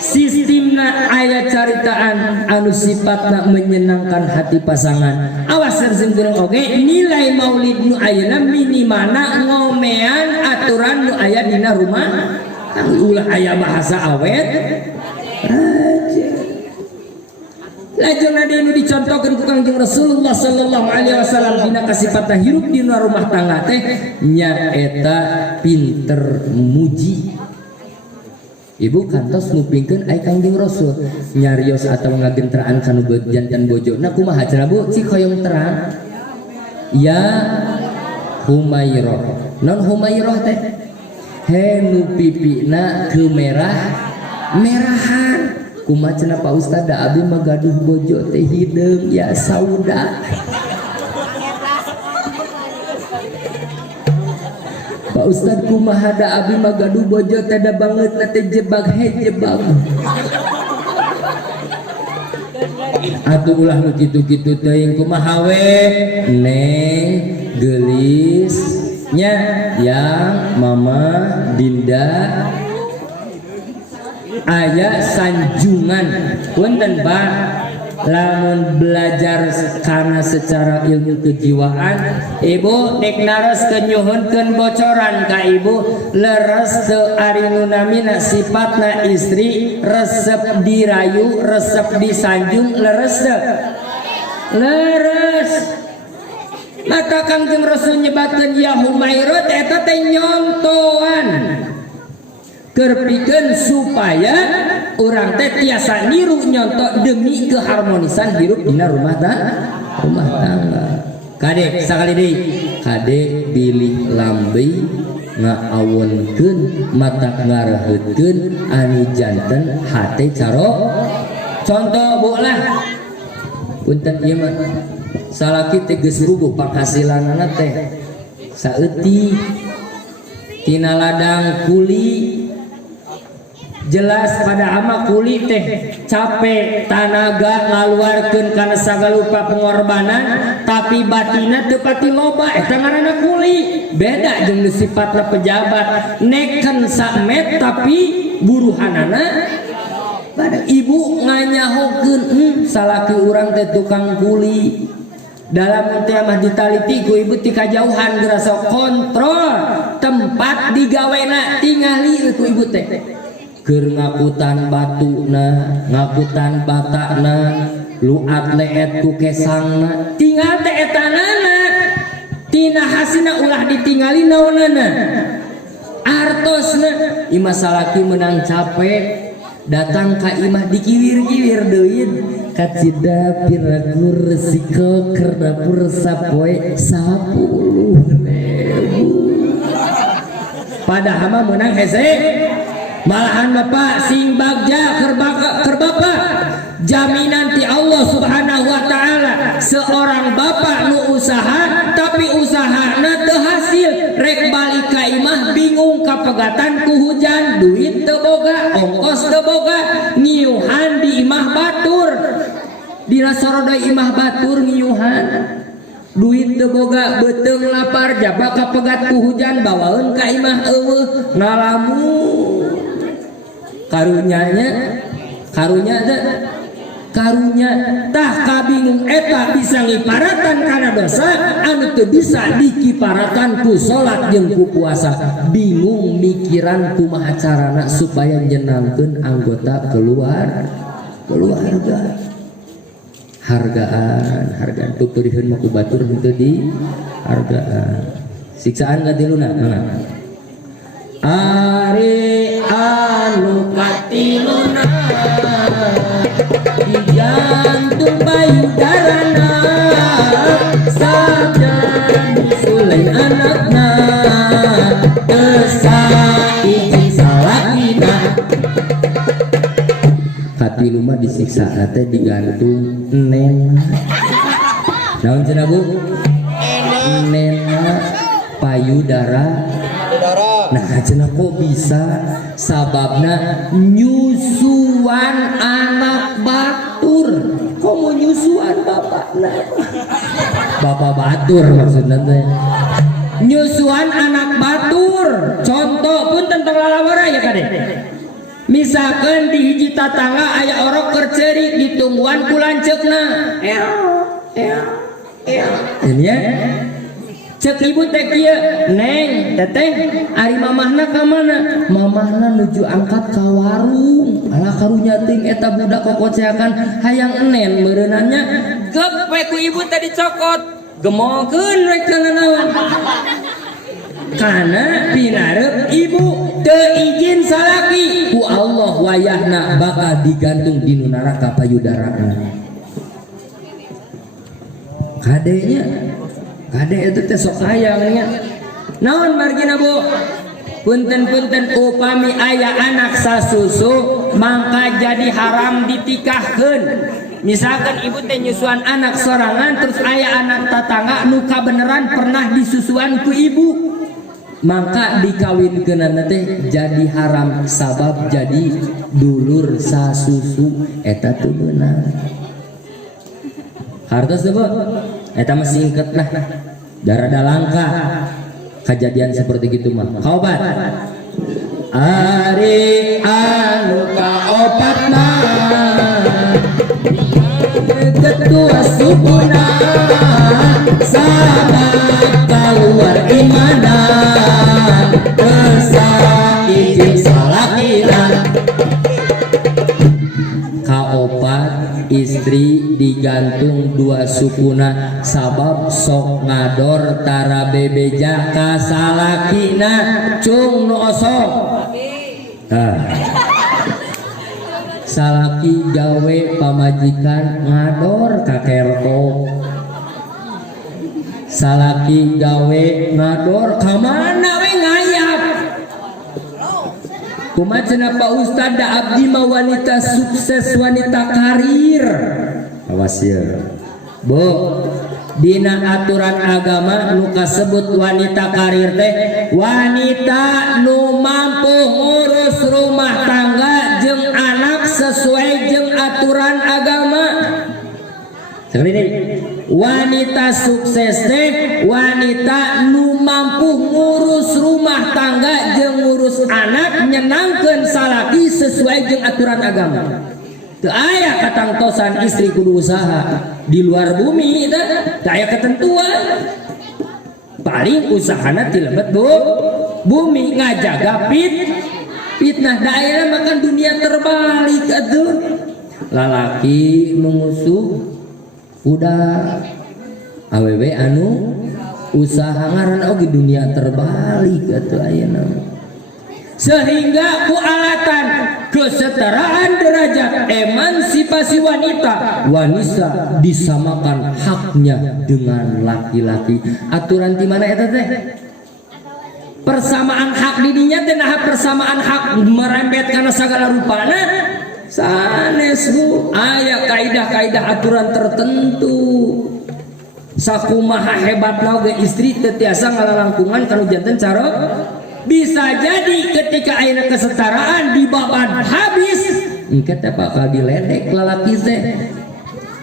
sistemna aya caritaan anu sifatna menyenangkan hati pasangan awas tersinggung oke nilai maulid nu ayeuna minimana ngomean aturan nu aya dina rumah ulah aya bahasa awet lajeng ada yang dicontohkan ku Kangjeng Rasulullah sallallahu alaihi wasallam dina kasifatan hirup di rumah tangga teh nyaeta pinter muji. Ibu kantos ngupingkeun ai Kangjeng Rasul nyarios atawa ngagenteraan kana jantan bojona kumaha cenah Bu cik hoyong terang ya Humairah non Humairah teh he nu pipina merahan kumaha cenah Pak Ustad da abdi mah gaduh bojo teh hideung ya sauda Pak Ustad kumaha da abdi mah gaduh bojo teh da banget teh jebag atuh ulah nu kitu-kitu teuing kumaha we neng geulis nya yang mama Dinda aya sanjungan punten Pak lamun belajar karena secara ilmu kejiwaan ibu dek naros kenyuhunkeun bocoran ka ibu leres teu ari nu namina sifatna istri resep dirayu resep disanjung leres teu leres mata Kangjeng Rasul nyebatkeun ya Humairah eta teh nyontoan kerpikeun supaya urang teh tiasa niru nyontok demi keharmonisan hirup dina rumah tangga. Kade sakali deui kade bilih lambe ngaawonkeun mata ngaraheutkeun anu janten hate caro contoh Bu lah punten ieu mah salaki teh geus ruguh penghasilanana teh saeutik tina ladang kuli jelas pada ama kuli teh capek tanaga ngaluarkeun kana sagalupa pengorbanan tapi batina teu pati loba eta ngaranna kuli beda jeung sifatna pejabat neken samet tapi buruhanana pada ibu nganyahokeun salaki urang teh tukang kuli dalam teh mah ditaliti ku ibu ti kajauhan gerasa kontrol tempat digawena tingali ku ibu teh keur ngakutan batuna ngakutan batana luat leet ku kesangna tinggal teh etanana tina hasina ulah ditingali naonana artosna imah salaki menang capek datang ka imah dikiwir-kiwir deuin kacida piragur resiko keur dapur sapoe 10.000 padahal mah menang hese malahan Bapak sing bagja kerbapa jaminan ti Allah subhanahu wa ta'ala seorang bapak nu usaha tapi usahana teu hasil rek balik ka imah bingung kapegatan ku hujan duit teu boga ongkos teu boga ngiuhan di imah batur dina soroda imah batur ngiuhan duit teu boga beuteung lapar jaba kapegat ku hujan bawaeun ka imah eueuh ngalamun karunya karunya tah kabingung eta bisa ngiparatan karena dosa anu teu bisa dikiparatan ku salat jeung ku puasa. Bingung mikiran kumaha carana supaya nyenangkeun anggota keluarga. Hargaan tuh perihun mau kubatur itu di hargaan siksaan gatiluna ari anu katiluna di jantung payudarana sabdan sulain anakna desa izin salakina hati rumah disiksa teh digantung nena naon cenah Bu nena payudara nah cenah kok bisa sababna nyusuan anak batur kok mau nyusuan bapakna bapak batur maksudna teh nyusuan anak batur contoh pun tentang lalawara ya kade. Misalkan di hiji tatangga aya orok kercerik ditungguan kulanceukna. Ini ya. Cek ibu teh kieu, "Neng, teteh, ari mamahna ka mana?" Mamahna nuju angkat ka warung. Alah karunya teuing eta budak kokoceakan hayang enen meureunannya. Gep we ku ibu teh dicokot. Gemokeun rek kana naon. Karena pinarep ibu teu izin salaki ku Allah wayahna bakal digantung di neraka payudarana. Kade itu teh sok hayangnya. Naon margina Bu? Punten-punten upami aya anak sasusu mangka jadi haram ditikahkeun. Misalkan ibu teh nyusuan anak sorangan terus aya anak tatangga nu kabeneran pernah disusuan ku ibu. Maka dikawinkeunana teh jadi haram sabab jadi dulur sasusu eta teu beunang. Hartos teh eta mah singket lah. Darada langka kejadian seperti gitu mah. Kaobat. Ari anu kaobat mah ketua sukuna sabab keluar imanan dosa izin salakina kaopat istri digantung dua sukuna sabab sok ngador tara bebeja ka salakina cung nu osok salaki gawe pamajikan ngador ka kerto salaki gawe ngador ka mana we ngayap kumaha cenah Pak Ustad da abdi mah wanita sukses wanita karir awas ya Bu dina aturan agama nu kasebut wanita karir teh wanita nu mampu ngurus rumah tangga jeung anak sesuai jeung aturan agama. Sekali ini wanita sukses teh wanita nu mampu ngurus rumah tangga jeung ngurus anak nyenangkeun salaki sesuai jeung aturan agama. Teu aya katangtosan istri kudu usaha di luar bumi teh teu aya ketentuan. Paling usahana ti lebet bumi ngajaga fitnah daerah makan dunia terbalik atuh. Lalaki mengusuh udah awewe anu usaha ngaran oge dunia terbalik atuh ayeuna. Sehingga ku alatan kesetaraan derajat emansipasi wanita disamakan haknya dengan laki-laki. Aturan di mana eta teh? Persamaan hak didinya teh nah persamaan hak merembet karena segala rupana sanes Bu aya kaidah-kaidah aturan tertentu. Sakumaha hebatna oge istri teu tiasa ngalalangkungan kanu janten carok. Bisa jadi ketika ayeuna kesetaraan di baban habis engke teh bakal diledek lalaki teh.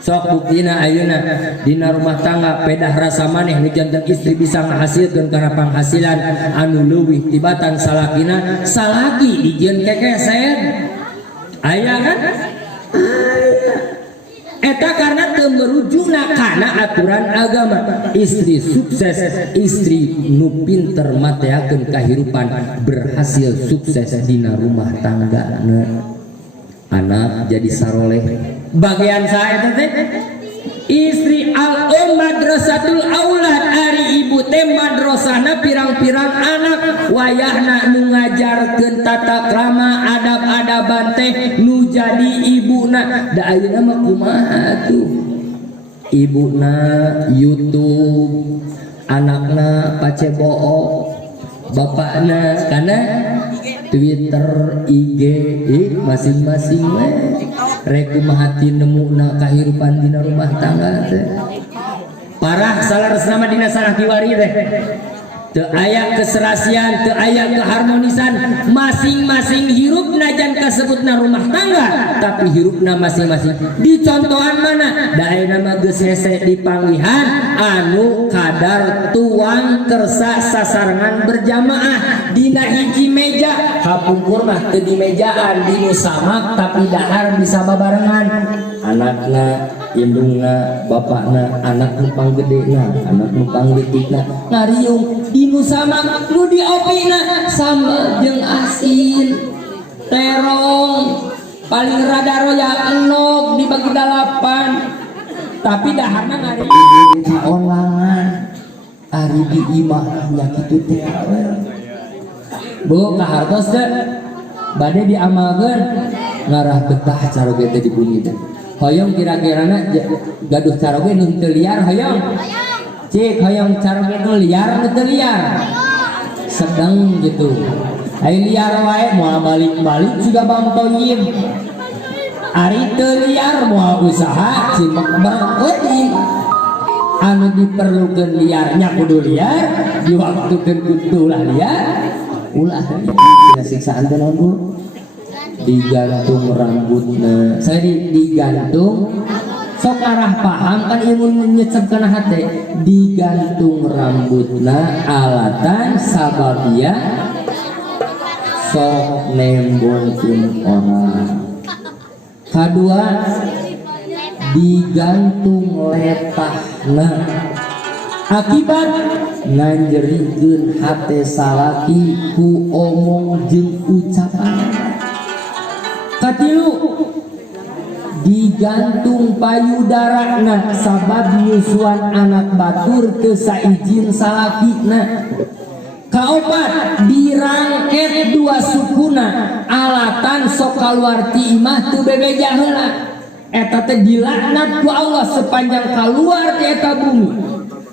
Sok buktina ayeuna dina rumah tangga pedah rasa maneh nu janten istri bisa ngahasilkeun kana penghasilan anu leuwih tibatan salakina salaki dijieun kekeset. Aya kan? Aya. eta karena teu merujuna kana aturan agama. Istri sukses, istri nu pinter mateakeun kahirupan, berhasil sukses dina rumah tanggana. Anak jadi saroleh. Bagian saya teh istri al-um madrasatul aulad, ari ibu teh madrasahna pirang-pirang anak, wayahna nu ngajarkeun tata krama adab-adaban teh nu jadi ibuna. Da ayeuna mah kumaha tuh? Ibuna YouTube, anakna paceboo, bapakna kana Twitter, IG, masing-masing we. Rek kumaha ti nemuna kahirupan dina rumah tangga teh. Parah salaresna mah dina sangakiwari teh. Teu aya keserasian, teu aya keharmonisan, masing-masing hirup najan kasebutna rumah tangga, tapi hirupna masing-masing. Di contohan mana? Da ayeuna mah geus hese dipanggihan anu kadar tuang kersa sasarengan berjamaah dina hiji meja. Kapungkur mah teu di mejaan, di musamak tapi dahar bisa babarengan. Anakna, indungna, bapakna, anak nu panggedena, anak nu pangleutikna ngariung di musamak nu diopina sambal jeung asin, terong, paling rada royal enog dibagi 8. Tapi daharna ngariung kaolangan. Ari di imah nya kitu teh. Bu kahartos teh bade diamalkeun ngarah betah caroge teh di bumi teh. Hoyong kira-kirana gaduh caroge nu teu liar hoyong. Cik hoyong caroge nu liar nu teu liar. Sedang gitu. Ai liar wae moal balik-balik juga Bang Toyib. Ari teu liar moal usaha cimek euy. Anu diperlukeun liarnya kudu liar, diwaktukeun kudu lah liar. Ulah dina siksaan teh naon Bu? Digantung rambutna. Saya digantung sok arah paham kan ilmu nyecep kana hate. Digantung rambutna alatan sababia sok nembongkeun orang. Kadua digantung letahna akibat nganjerikeun hate salaki ku omong jeung ucapan. Katilu digantung payudarana sabab nyusuan anak batur teu saijin salakina. Kaopat dirangket 2 sukuna alatan sok kaluar ti imah teu bebeja heula. Eta teh dilaknat ku Allah sepanjang kaluar ti eta bumi.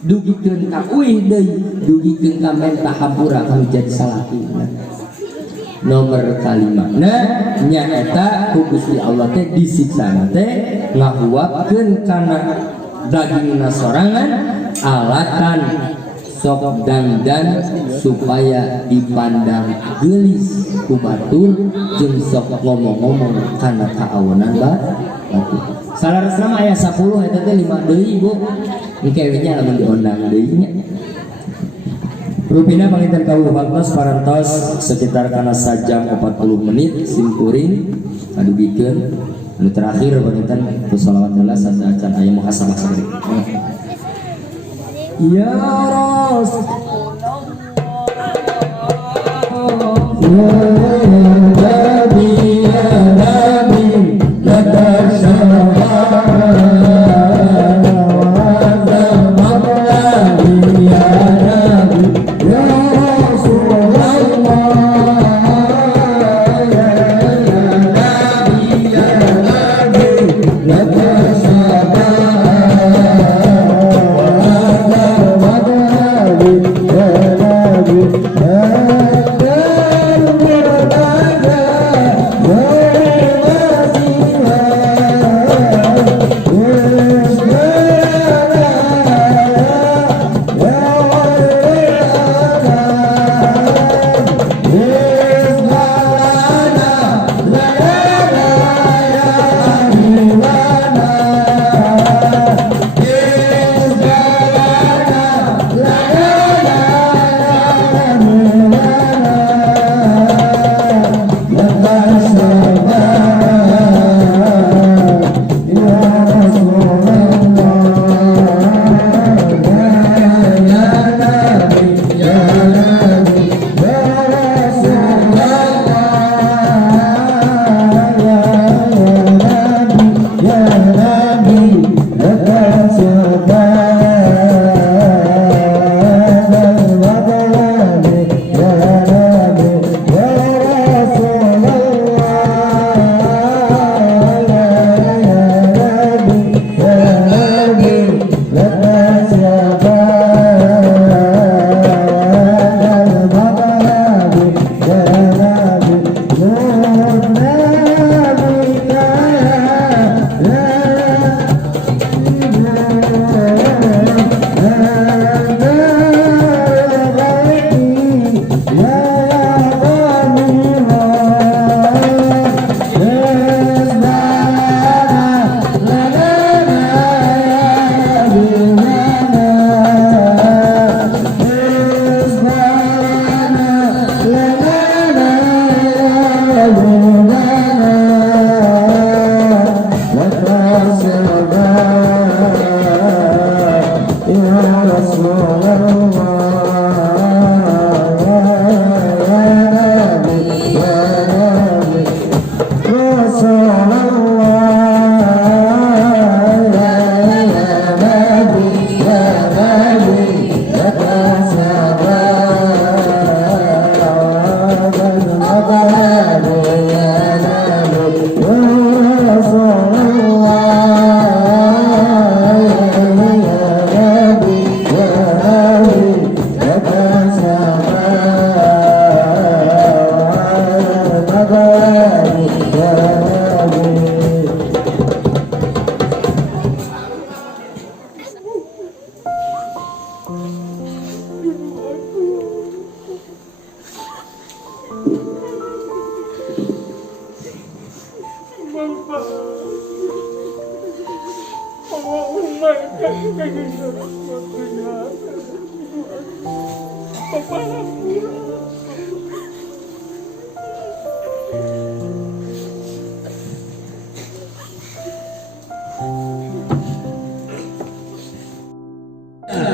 Dugikeun ka uih deui, dugikeun ka mentah hampura kanu jadi salakina. Nomor kalimana nya eta ku Gusti Allah teh disiksa teh ngahuapkeun kana dagingna sorangan alatan sok dandan supaya dipandang geulis ku batur jeung sok ngomong-ngomong kana kaawonan batur. Salaresna mah aya 10 eta teh 5 deui Bu. Engke we nya lamun diondang deui nya. Rupina panginten kawula baktos parantos sekitar kana sajam 40 menit simkuring kadugikeun. Nu terakhir panginten ku shalawat heula sasacan aya muhasabah saged. Ya Rasulullah Ya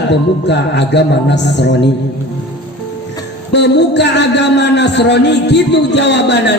Pemuka agama Nasrani. Pemuka agama Nasrani gitu jawabanana.